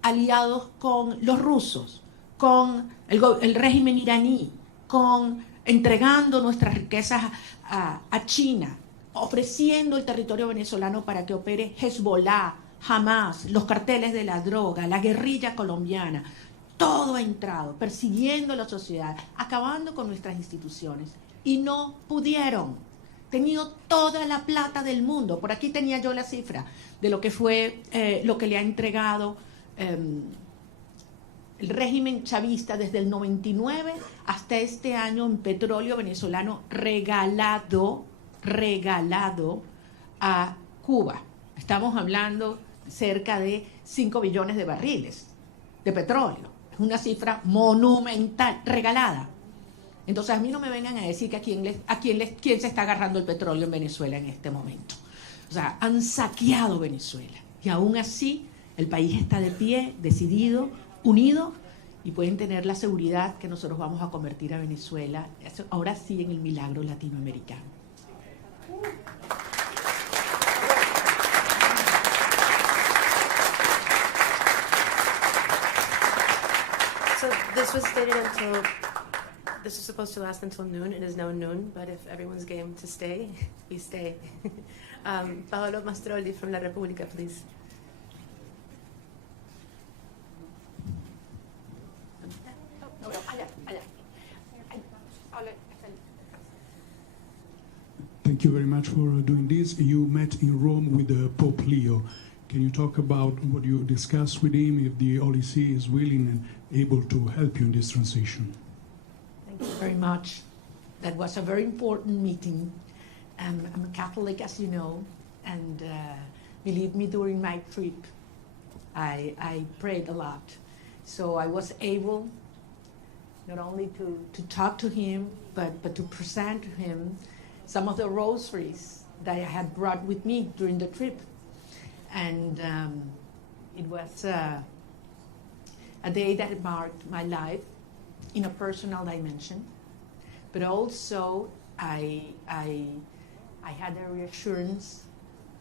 aliados con los rusos, con el régimen iraní, entregando nuestras riquezas a China, ofreciendo el territorio venezolano para que opere Hezbollah, Hamas, los carteles de la droga, la guerrilla colombiana. Todo ha entrado, persiguiendo a la sociedad, acabando con nuestras instituciones. Y no pudieron. Tenido toda la plata del mundo. Por aquí tenía yo la cifra de lo que fue, lo que le ha entregado el régimen chavista desde el 99 hasta este año en petróleo venezolano regalado a Cuba. Estamos hablando cerca de 5 billones de barriles de petróleo. Es Es una cifra monumental, regalada. Entonces a mí no me vengan a decir que quién se está agarrando el petróleo en Venezuela en este momento. O sea, han saqueado Venezuela. Y aún así, el país está de pie, decidido, unido, y pueden tener la seguridad que nosotros vamos a convertir a Venezuela, ahora sí, en el milagro latinoamericano. So this was stated until, this was supposed to last until noon. It is now noon, but if everyone's game to stay, we stay. Paolo Mastrolli from La Repubblica, please. Thank you very much for doing this. You met in Rome with Pope Leo. Can you talk about what you discussed with him, if the Holy See is willing and able to help you in this transition? Thank you very much. That was a very important meeting. I'm a Catholic, as you know, and believe me, during my trip, I prayed a lot. So I was able not only to talk to him, but to present to him some of the rosaries that I had brought with me during the trip. And it was a day that marked my life in a personal dimension, but also I had a reassurance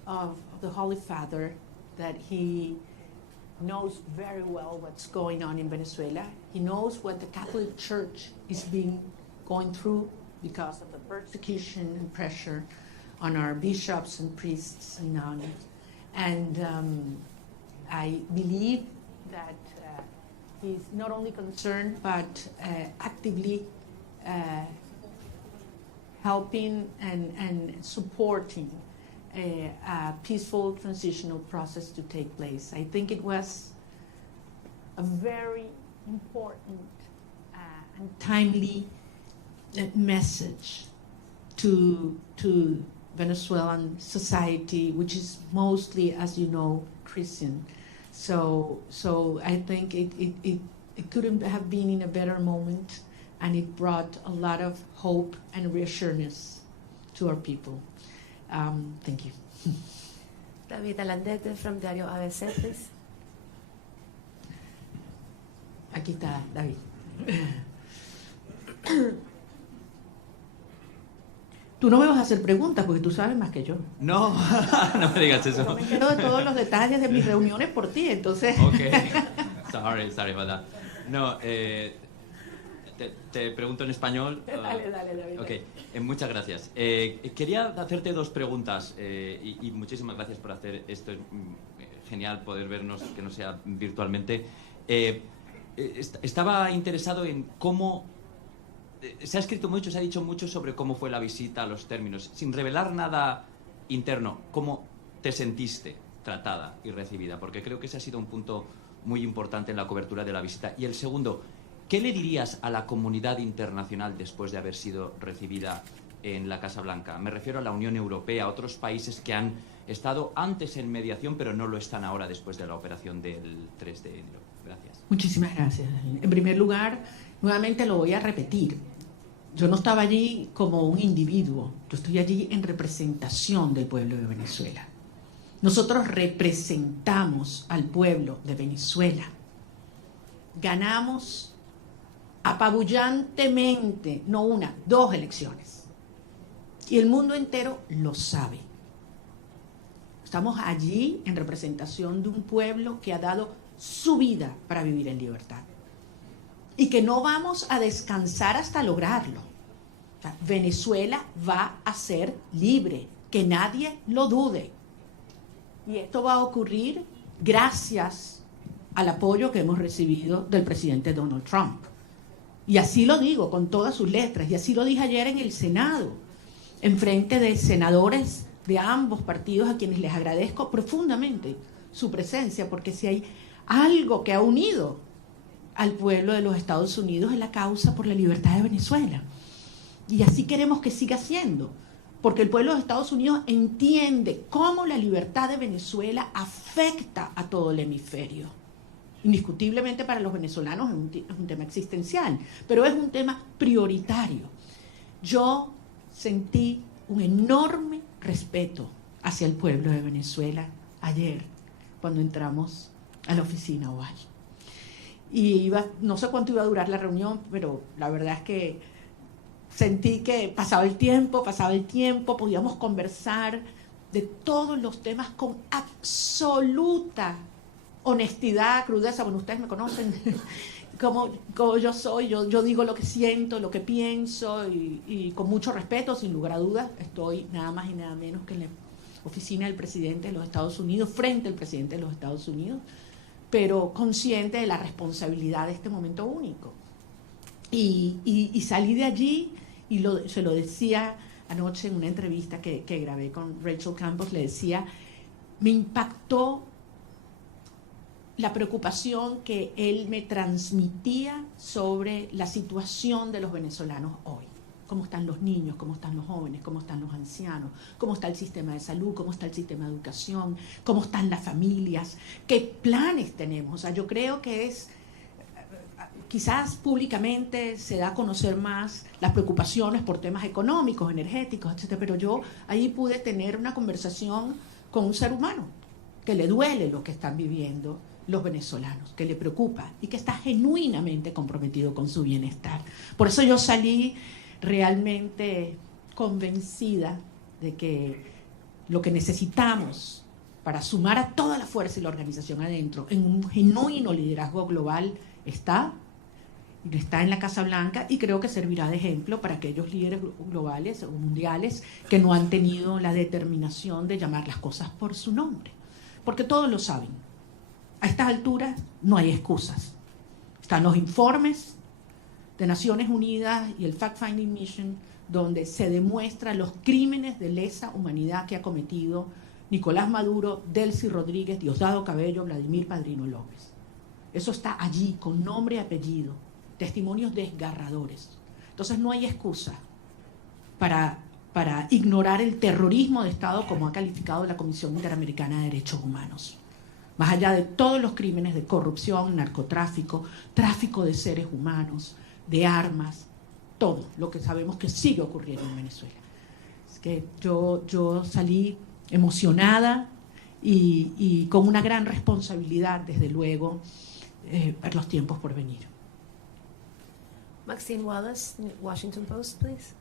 of the Holy Father that he knows very well what's going on in Venezuela. He knows what the Catholic Church is going through because of the persecution and pressure on our bishops and priests and nuns. And I believe that he's not only concerned, but actively helping and supporting a peaceful transitional process to take place. I think it was a very important and timely message to Venezuelan society, which is mostly, as you know, Christian. So I think it couldn't have been in a better moment, and it brought a lot of hope and reassurance to our people. Thank you. David Alandete from Diario ABC, please. Aquí está, David. Tú no me vas a hacer preguntas porque tú sabes más que yo. No, no me digas eso. Yo me entero de todos los detalles de mis reuniones por ti, entonces. Okay. Sorry about that. No, te pregunto en español. Dale, David. Okay. Muchas gracias. Quería hacerte dos preguntas y muchísimas gracias por hacer esto. Es genial poder vernos, que no sea virtualmente. Estaba interesado en cómo... Se ha escrito mucho, se ha dicho mucho sobre cómo fue la visita, los términos, sin revelar nada interno. ¿Cómo te sentiste tratada y recibida? Porque creo que ese ha sido un punto muy importante en la cobertura de la visita. Y el segundo, ¿qué le dirías a la comunidad internacional después de haber sido recibida en la Casa Blanca? Me refiero a la Unión Europea, a otros países que han estado antes en mediación, pero no lo están ahora después de la operación del 3 de enero. Gracias. Muchísimas gracias. En primer lugar, nuevamente lo voy a repetir. Yo no estaba allí como un individuo, yo estoy allí en representación del pueblo de Venezuela. Nosotros representamos al pueblo de Venezuela. Ganamos apabullantemente, no una, 2 elecciones. Y el mundo entero lo sabe. Estamos allí en representación de un pueblo que ha dado su vida para vivir en libertad. Y que no vamos a descansar hasta lograrlo. O sea, Venezuela va a ser libre, que nadie lo dude. Y esto va a ocurrir gracias al apoyo que hemos recibido del presidente Donald Trump. Y así lo digo con todas sus letras, y así lo dije ayer en el Senado, en frente de senadores de ambos partidos a quienes les agradezco profundamente su presencia, porque si hay algo que ha unido al pueblo de los Estados Unidos es la causa por la libertad de Venezuela. Y así queremos que siga siendo, porque el pueblo de Estados Unidos entiende cómo la libertad de Venezuela afecta a todo el hemisferio. Indiscutiblemente para los venezolanos es un tema existencial, pero es un tema prioritario. Yo sentí un enorme respeto hacia el pueblo de Venezuela ayer, cuando entramos a la oficina oval. Y no sé cuánto iba a durar la reunión, pero la verdad es que sentí que pasaba el tiempo, podíamos conversar de todos los temas con absoluta honestidad, crudeza. Bueno, ustedes me conocen como yo soy, yo digo lo que siento, lo que pienso, y con mucho respeto, sin lugar a dudas. Estoy nada más y nada menos que en la oficina del presidente de los Estados Unidos, frente al presidente de los Estados Unidos, pero consciente de la responsabilidad de este momento único. Y salí de allí, y se lo decía anoche en una entrevista que grabé con Rachel Campos, le decía, me impactó la preocupación que él me transmitía sobre la situación de los venezolanos hoy. Cómo están los niños, cómo están los jóvenes, cómo están los ancianos, cómo está el sistema de salud, cómo está el sistema de educación, cómo están las familias, qué planes tenemos. O sea, yo creo que quizás públicamente se da a conocer más las preocupaciones por temas económicos, energéticos, etcétera, pero yo ahí pude tener una conversación con un ser humano que le duele lo que están viviendo los venezolanos, que le preocupa y que está genuinamente comprometido con su bienestar. Por eso yo salí realmente convencida de que lo que necesitamos para sumar a toda la fuerza y la organización adentro en un genuino liderazgo global está en la Casa Blanca, y creo que servirá de ejemplo para aquellos líderes globales o mundiales que no han tenido la determinación de llamar las cosas por su nombre, porque todos lo saben. A estas alturas no hay excusas. Están los informes de Naciones Unidas y el Fact-Finding Mission, donde se demuestran los crímenes de lesa humanidad que ha cometido Nicolás Maduro, Delcy Rodríguez, Diosdado Cabello, Vladimir Padrino López. Eso está allí, con nombre y apellido, testimonios desgarradores. Entonces no hay excusa para ignorar el terrorismo de Estado, como ha calificado la Comisión Interamericana de Derechos Humanos. Más allá de todos los crímenes de corrupción, narcotráfico, tráfico de seres humanos, de armas, todo lo que sabemos que sigue ocurriendo en Venezuela. Es que yo salí emocionada y con una gran responsabilidad, desde luego, para los tiempos por venir. Maxine Wallace, Washington Post, please.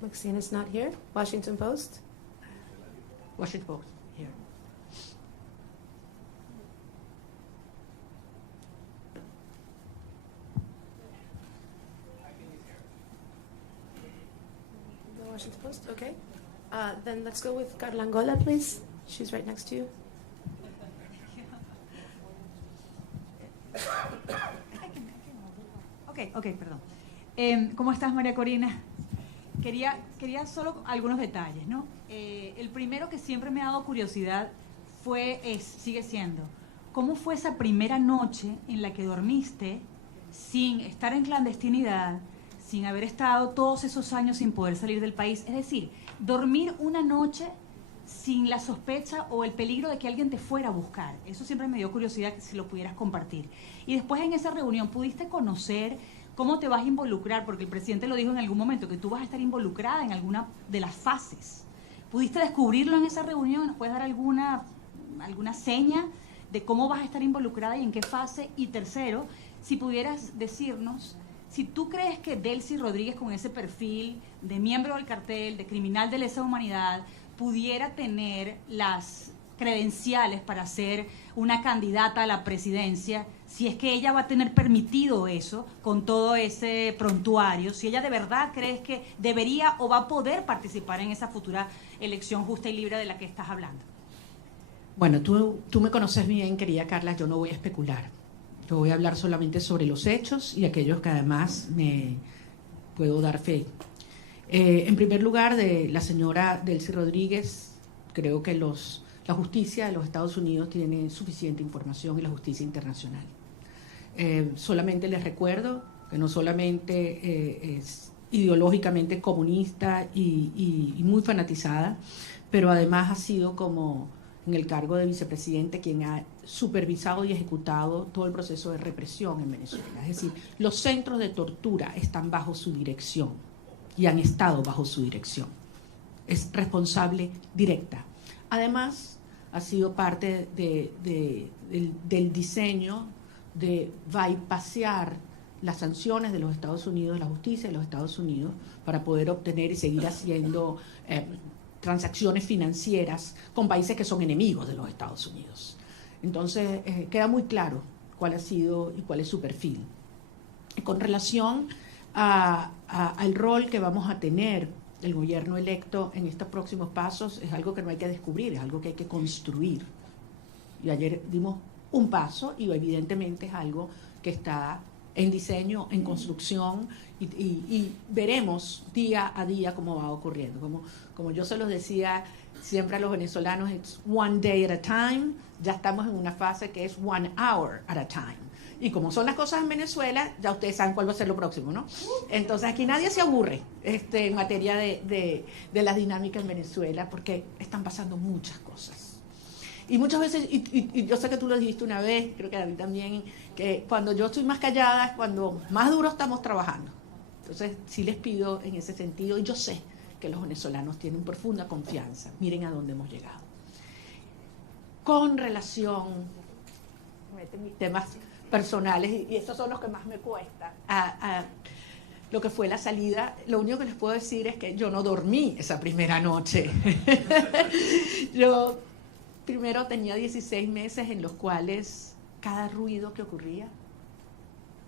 Maxine is not here. Washington Post. Washington Post, here. The Washington Post, okay. Then let's go with Carla Angola, please. She's right next to you. Ok, perdón. ¿Cómo estás, María Corina? Quería solo algunos detalles, ¿no? El primero que siempre me ha dado curiosidad sigue siendo, ¿cómo fue esa primera noche en la que dormiste sin estar en clandestinidad, sin haber estado todos esos años sin poder salir del país? Es decir, dormir una noche sin la sospecha o el peligro de que alguien te fuera a buscar. Eso siempre me dio curiosidad, que si lo pudieras compartir. Y después, en esa reunión, ¿pudiste conocer cómo te vas a involucrar? Porque el presidente lo dijo en algún momento, que tú vas a estar involucrada en alguna de las fases. ¿Pudiste descubrirlo en esa reunión? ¿Nos puedes dar alguna seña de cómo vas a estar involucrada y en qué fase? Y tercero, si pudieras decirnos si tú crees que Delcy Rodríguez, con ese perfil de miembro del cartel, de criminal de lesa humanidad, pudiera tener las credenciales para ser una candidata a la presidencia, si es que ella va a tener permitido eso con todo ese prontuario, si ella de verdad crees que debería o va a poder participar en esa futura elección justa y libre de la que estás hablando. Bueno, tú me conoces bien, querida Carla, yo no voy a especular. Yo voy a hablar solamente sobre los hechos y aquellos que además me puedo dar fe. En primer lugar, de la señora Delcy Rodríguez, creo que la justicia de los Estados Unidos tiene suficiente información, y la justicia internacional. Solamente les recuerdo que no solamente es ideológicamente comunista y muy fanatizada, pero además ha sido como en el cargo de vicepresidente quien ha supervisado y ejecutado todo el proceso de represión en Venezuela. Es decir, los centros de tortura están bajo su dirección y han estado bajo su dirección. Es responsable directa. Además, ha sido parte del diseño de bypassear las sanciones de los Estados Unidos, la justicia de los Estados Unidos, para poder obtener y seguir haciendo transacciones financieras con países que son enemigos de los Estados Unidos. Entonces, queda muy claro cuál ha sido y cuál es su perfil. Con relación al rol que vamos a tener el gobierno electo en estos próximos pasos, es algo que no hay que descubrir, es algo que hay que construir. Y ayer dimos un paso y evidentemente es algo que está en diseño, en construcción, y veremos día a día cómo va ocurriendo. Como yo se los decía siempre a los venezolanos, it's one day at a time. Ya estamos en una fase que es 1 hour at a time. Y como son las cosas en Venezuela, ya ustedes saben cuál va a ser lo próximo, ¿no? Entonces aquí nadie se aburre en materia de la dinámica en Venezuela, porque están pasando muchas cosas. Y muchas veces, y yo sé que tú lo dijiste una vez, creo que David también, que cuando yo estoy más callada es cuando más duro estamos trabajando. Entonces sí les pido en ese sentido, y yo sé que los venezolanos tienen profunda confianza. Miren a dónde hemos llegado. Con relación, mis temas personales, y estos son los que más me cuesta, a lo que fue la salida, lo único que les puedo decir es que yo no dormí esa primera noche. Yo primero tenía 16 meses en los cuales cada ruido que ocurría,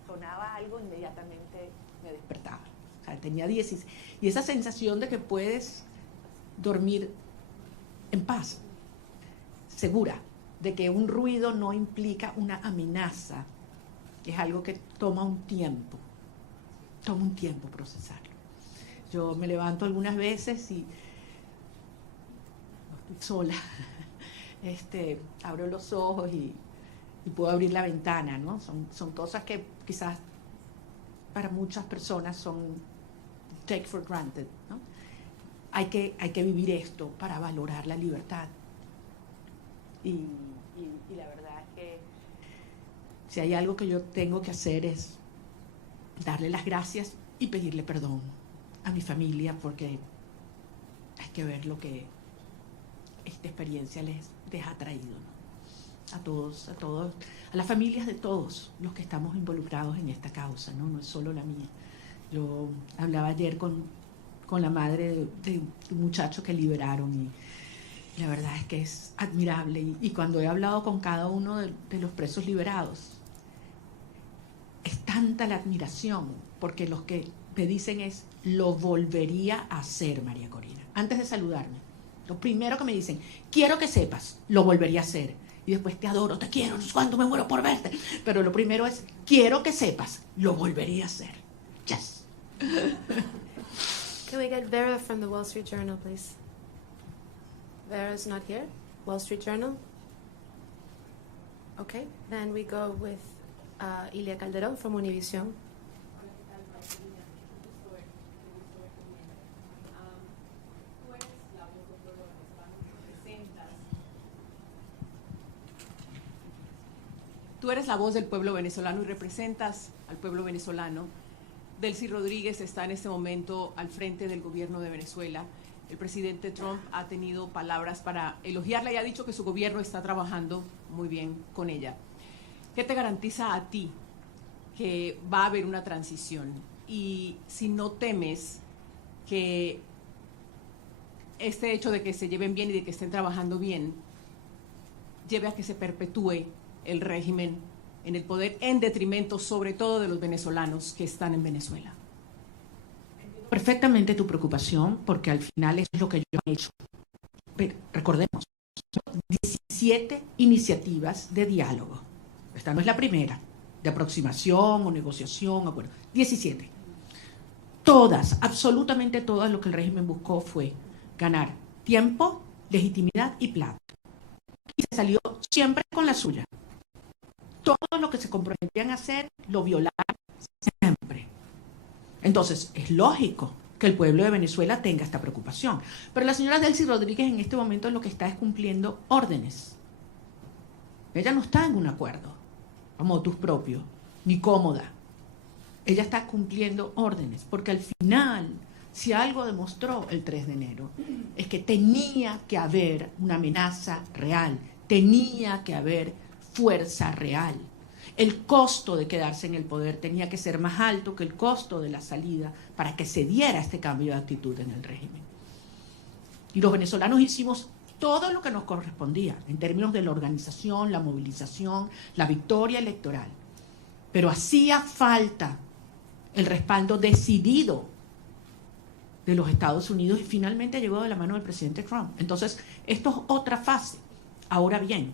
sonaba algo, inmediatamente me despertaba. O sea, tenía 16. Y esa sensación de que puedes dormir en paz, segura, de que un ruido no implica una amenaza, es algo que toma un tiempo procesarlo. Yo me levanto algunas veces y no estoy sola, abro los ojos y puedo abrir la ventana, ¿no? Son cosas que quizás para muchas personas son take for granted, ¿no? Hay que vivir esto para valorar la libertad. Y la verdad es que si hay algo que yo tengo que hacer es darle las gracias y pedirle perdón a mi familia, porque hay que ver lo que esta experiencia les ha traído, ¿no? A todos, a las familias de todos los que estamos involucrados en esta causa, ¿no? No es solo la mía. Yo hablaba ayer con la madre de un muchacho que liberaron y la verdad es que es admirable. Y cuando he hablado con cada uno de los presos liberados, es tanta la admiración, porque los que me dicen es, lo volvería a hacer, María Corina. Antes de saludarme, lo primero que me dicen, quiero que sepas, lo volvería a hacer. Y después, te adoro, te quiero, no sé cuánto me muero por verte. Pero lo primero es, quiero que sepas, lo volvería a hacer. Yes. Can we get Vera from the Wall Street Journal, please? Vera's not here. Wall Street Journal. Okay, then we go with Ilia Calderón from Univision. Tú eres la voz del pueblo venezolano y representas al pueblo venezolano. Delcy Rodríguez está en este momento al frente del gobierno de Venezuela. El presidente Trump ha tenido palabras para elogiarla y ha dicho que su gobierno está trabajando muy bien con ella. ¿Qué te garantiza a ti que va a haber una transición? Y si no temes que este hecho de que se lleven bien y de que estén trabajando bien lleve a que se perpetúe el régimen en el poder, en detrimento sobre todo de los venezolanos que están en Venezuela. Perfectamente tu preocupación, porque al final eso es lo que yo he hecho. Pero recordemos, 17 iniciativas de diálogo. Esta no es la primera, de aproximación o negociación, acuerdo. 17. Todas, absolutamente todas, lo que el régimen buscó fue ganar tiempo, legitimidad y plata. Y se salió siempre con la suya. Todo lo que se comprometían a hacer, lo violaron siempre. Entonces, es lógico que el pueblo de Venezuela tenga esta preocupación. Pero la señora Delcy Rodríguez en este momento lo que está es cumpliendo órdenes. Ella no está en un acuerdo a motus propio, ni cómoda. Ella está cumpliendo órdenes, porque al final, si algo demostró el 3 de enero, es que tenía que haber una amenaza real, tenía que haber fuerza real. El costo de quedarse en el poder tenía que ser más alto que el costo de la salida para que se diera este cambio de actitud en el régimen. Y los venezolanos hicimos todo lo que nos correspondía en términos de la organización, la movilización, la victoria electoral. Pero hacía falta el respaldo decidido de los Estados Unidos y finalmente llegó de la mano del presidente Trump. Entonces, esto es otra fase. Ahora bien,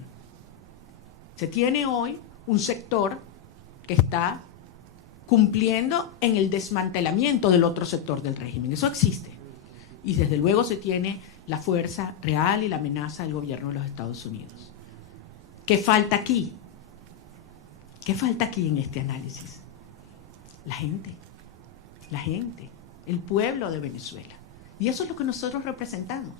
se tiene hoy un sector que está cumpliendo en el desmantelamiento del otro sector del régimen. Eso existe. Y desde luego se tiene la fuerza real y la amenaza del gobierno de los Estados Unidos. ¿Qué falta aquí? ¿Qué falta aquí en este análisis? La gente, el pueblo de Venezuela. Y eso es lo que nosotros representamos.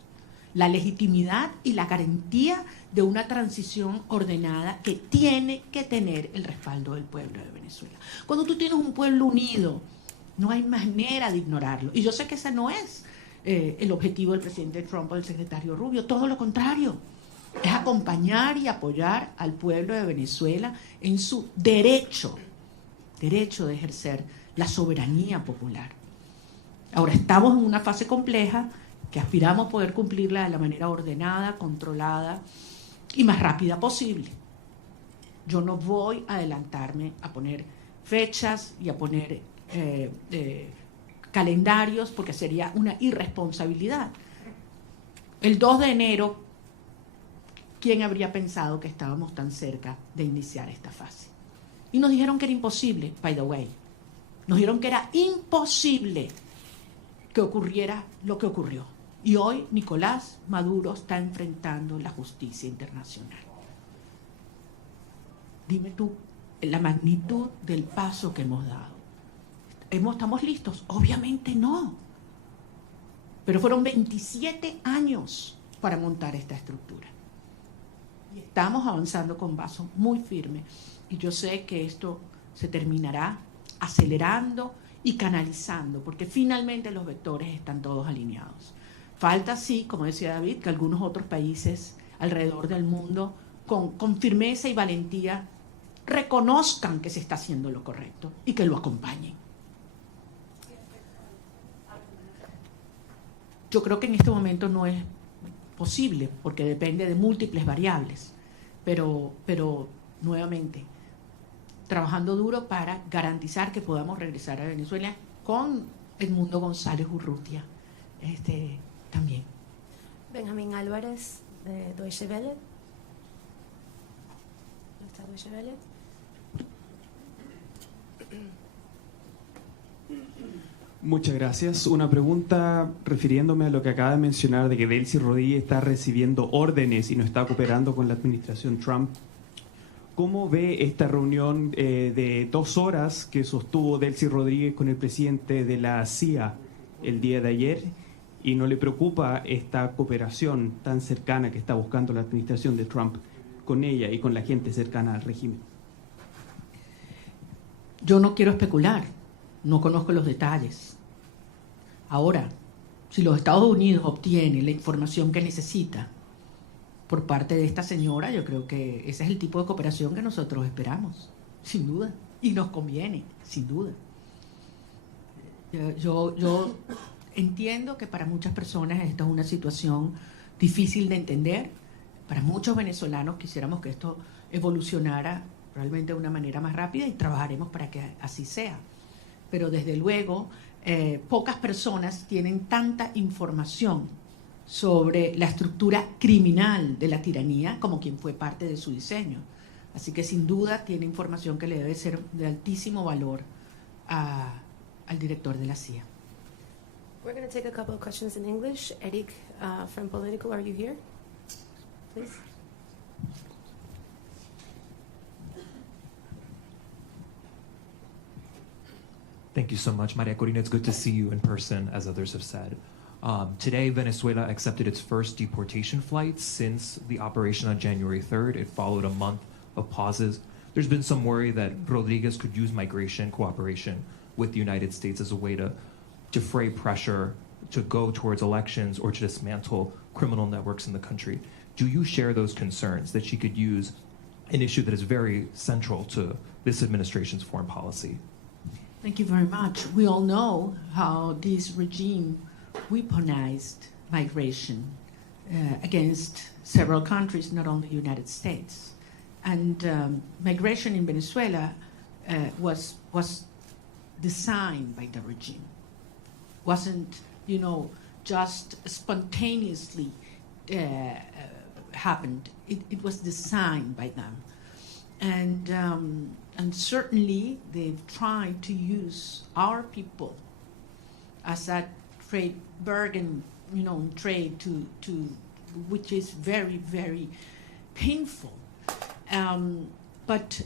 La legitimidad y la garantía de una transición ordenada que tiene que tener el respaldo del pueblo de Venezuela. Cuando tú tienes un pueblo unido, no hay manera de ignorarlo. Y yo sé que ese no es el objetivo del presidente Trump o del secretario Rubio, todo lo contrario. Es acompañar y apoyar al pueblo de Venezuela en su derecho de ejercer la soberanía popular. Ahora estamos en una fase compleja que aspiramos poder cumplirla de la manera ordenada, controlada y más rápida posible. Yo no voy a adelantarme a poner fechas y a poner calendarios porque sería una irresponsabilidad. El 2 de enero, ¿quién habría pensado que estábamos tan cerca de iniciar esta fase? Y nos dijeron que era imposible, by the way. Nos dijeron que era imposible que ocurriera lo que ocurrió. Y hoy Nicolás Maduro está enfrentando la justicia internacional. Dime tú la magnitud del paso que hemos dado. ¿Estamos listos? Obviamente no. Pero fueron 27 años para montar esta estructura. Y estamos avanzando con pasos muy firmes. Y yo sé que esto se terminará acelerando y canalizando, porque finalmente los vectores están todos alineados. Falta, sí, como decía David, que algunos otros países alrededor del mundo con firmeza y valentía reconozcan que se está haciendo lo correcto y que lo acompañen. Yo creo que en este momento no es posible, porque depende de múltiples variables, pero nuevamente, trabajando duro para garantizar que podamos regresar a Venezuela con Edmundo González Urrutia también. Benjamín Álvarez, de Deutsche Welle. ¿No está Deutsche Welle? Muchas gracias. Una pregunta refiriéndome a lo que acaba de mencionar de que Delcy Rodríguez está recibiendo órdenes y no está cooperando con la administración Trump. ¿Cómo ve esta reunión de 2 horas que sostuvo Delcy Rodríguez con el presidente de la CIA el día de ayer? ¿Y no le preocupa esta cooperación tan cercana que está buscando la administración de Trump con ella y con la gente cercana al régimen? Yo no quiero especular, no conozco los detalles. Ahora, si los Estados Unidos obtienen la información que necesita por parte de esta señora, yo creo que ese es el tipo de cooperación que nosotros esperamos, sin duda, y nos conviene, sin duda. Yo entiendo que para muchas personas esta es una situación difícil de entender. Para muchos venezolanos quisiéramos que esto evolucionara realmente de una manera más rápida y trabajaremos para que así sea. Pero desde luego, pocas personas tienen tanta información sobre la estructura criminal de la tiranía como quien fue parte de su diseño. Así que sin duda tiene información que le debe ser de altísimo valor al director de la CIA. We're going to take a couple of questions in English. Eric, from Politico, are you here? Please. Thank you so much, Maria Corina. It's good to see you in person, as others have said. Today, Venezuela accepted its first deportation flight since the operation on January 3rd. It followed a month of pauses. There's been some worry that Rodriguez could use migration cooperation with the United States as a way to defray pressure to go towards elections or to dismantle criminal networks in the country. Do you share those concerns that she could use an issue that is very central to this administration's foreign policy? Thank you very much. We all know how this regime weaponized migration against several countries, not only the United States. And migration in Venezuela was designed by the regime. Wasn't, just spontaneously happened. It was designed by them. And certainly they've tried to use our people as a trade bargain, trade to which is very, very painful. But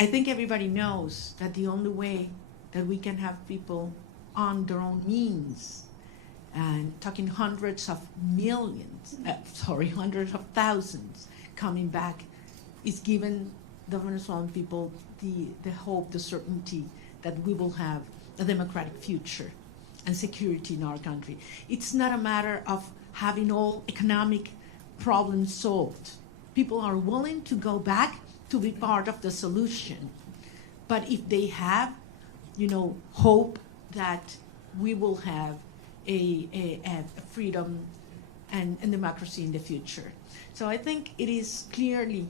I think everybody knows that the only way that we can have people on their own means, and talking hundreds of thousands coming back, is given the Venezuelan people the hope, the certainty that we will have a democratic future and security in our country. It's not a matter of having all economic problems solved. People are willing to go back to be part of the solution. But if they have, hope that we will have a freedom and democracy in the future. So I think it is clearly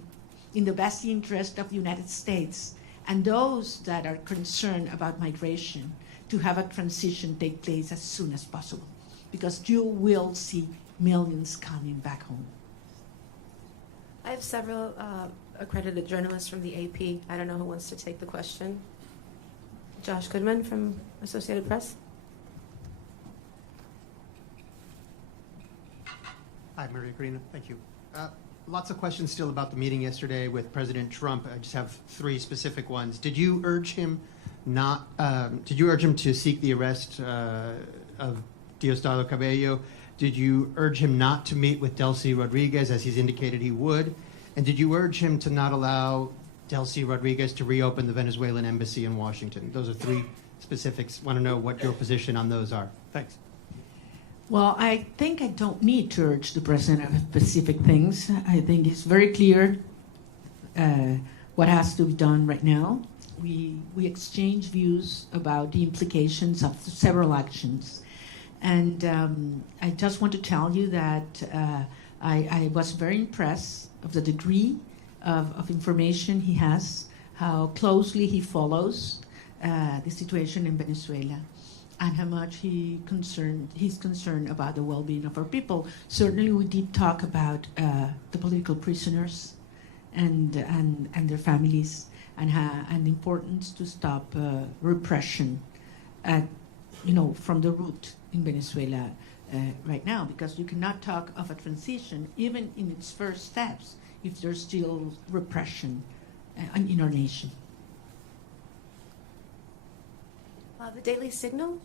in the best interest of the United States and those that are concerned about migration to have a transition take place as soon as possible, because you will see millions coming back home. I have several accredited journalists from the AP. I don't know who wants to take the question. Josh Goodman from Associated Press. Hi, Maria Corina. Thank you. Lots of questions still about the meeting yesterday with President Trump. I just have three specific ones. Did you urge him to seek the arrest of Diosdado Cabello? Did you urge him not to meet with Delcy Rodriguez, as he's indicated he would? And did you urge him to not allow Delcy Rodriguez to reopen the Venezuelan embassy in Washington? Those are three specifics. Want to know what your position on those are. Thanks. Well, I think I don't need to urge the president of specific things. I think it's very clear what has to be done right now. We exchange views about the implications of several actions. And I just want to tell you that I was very impressed of the degree of information he has, how closely he follows the situation in Venezuela, and how much he's concerned about the well-being of our people. Certainly, we did talk about the political prisoners and their families, and the importance to stop repression from the root in Venezuela right now, because you cannot talk of a transition, even in its first steps, if there's still repression in our nation. The Daily Signal.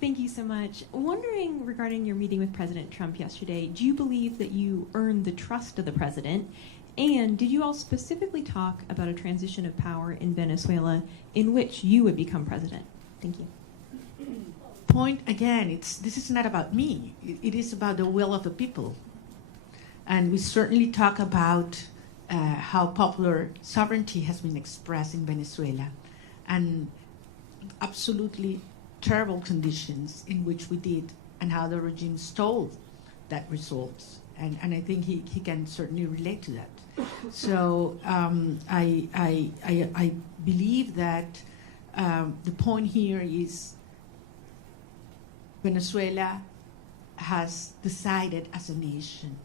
Thank you so much. Wondering regarding your meeting with President Trump yesterday, do you believe that you earned the trust of the president? And did you all specifically talk about a transition of power in Venezuela in which you would become president? Thank you. Point again, this is not about me. It is about the will of the people. And we certainly talk about how popular sovereignty has been expressed in Venezuela, and absolutely terrible conditions in which we did, and how the regime stole that result. And I think he can certainly relate to that. So I believe that the point here is Venezuela has decided as a nation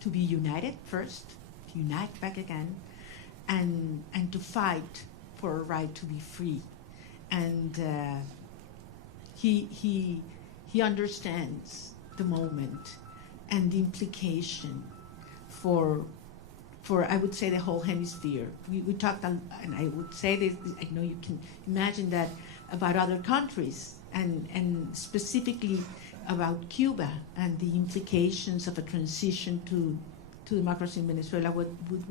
to be united first, to unite back again, and to fight for a right to be free. And he understands the moment, and the implication for I would say the whole hemisphere. We talked, and I would say this, I know you can imagine that about other countries, and specifically about Cuba and the implications of a transition to democracy in Venezuela. Would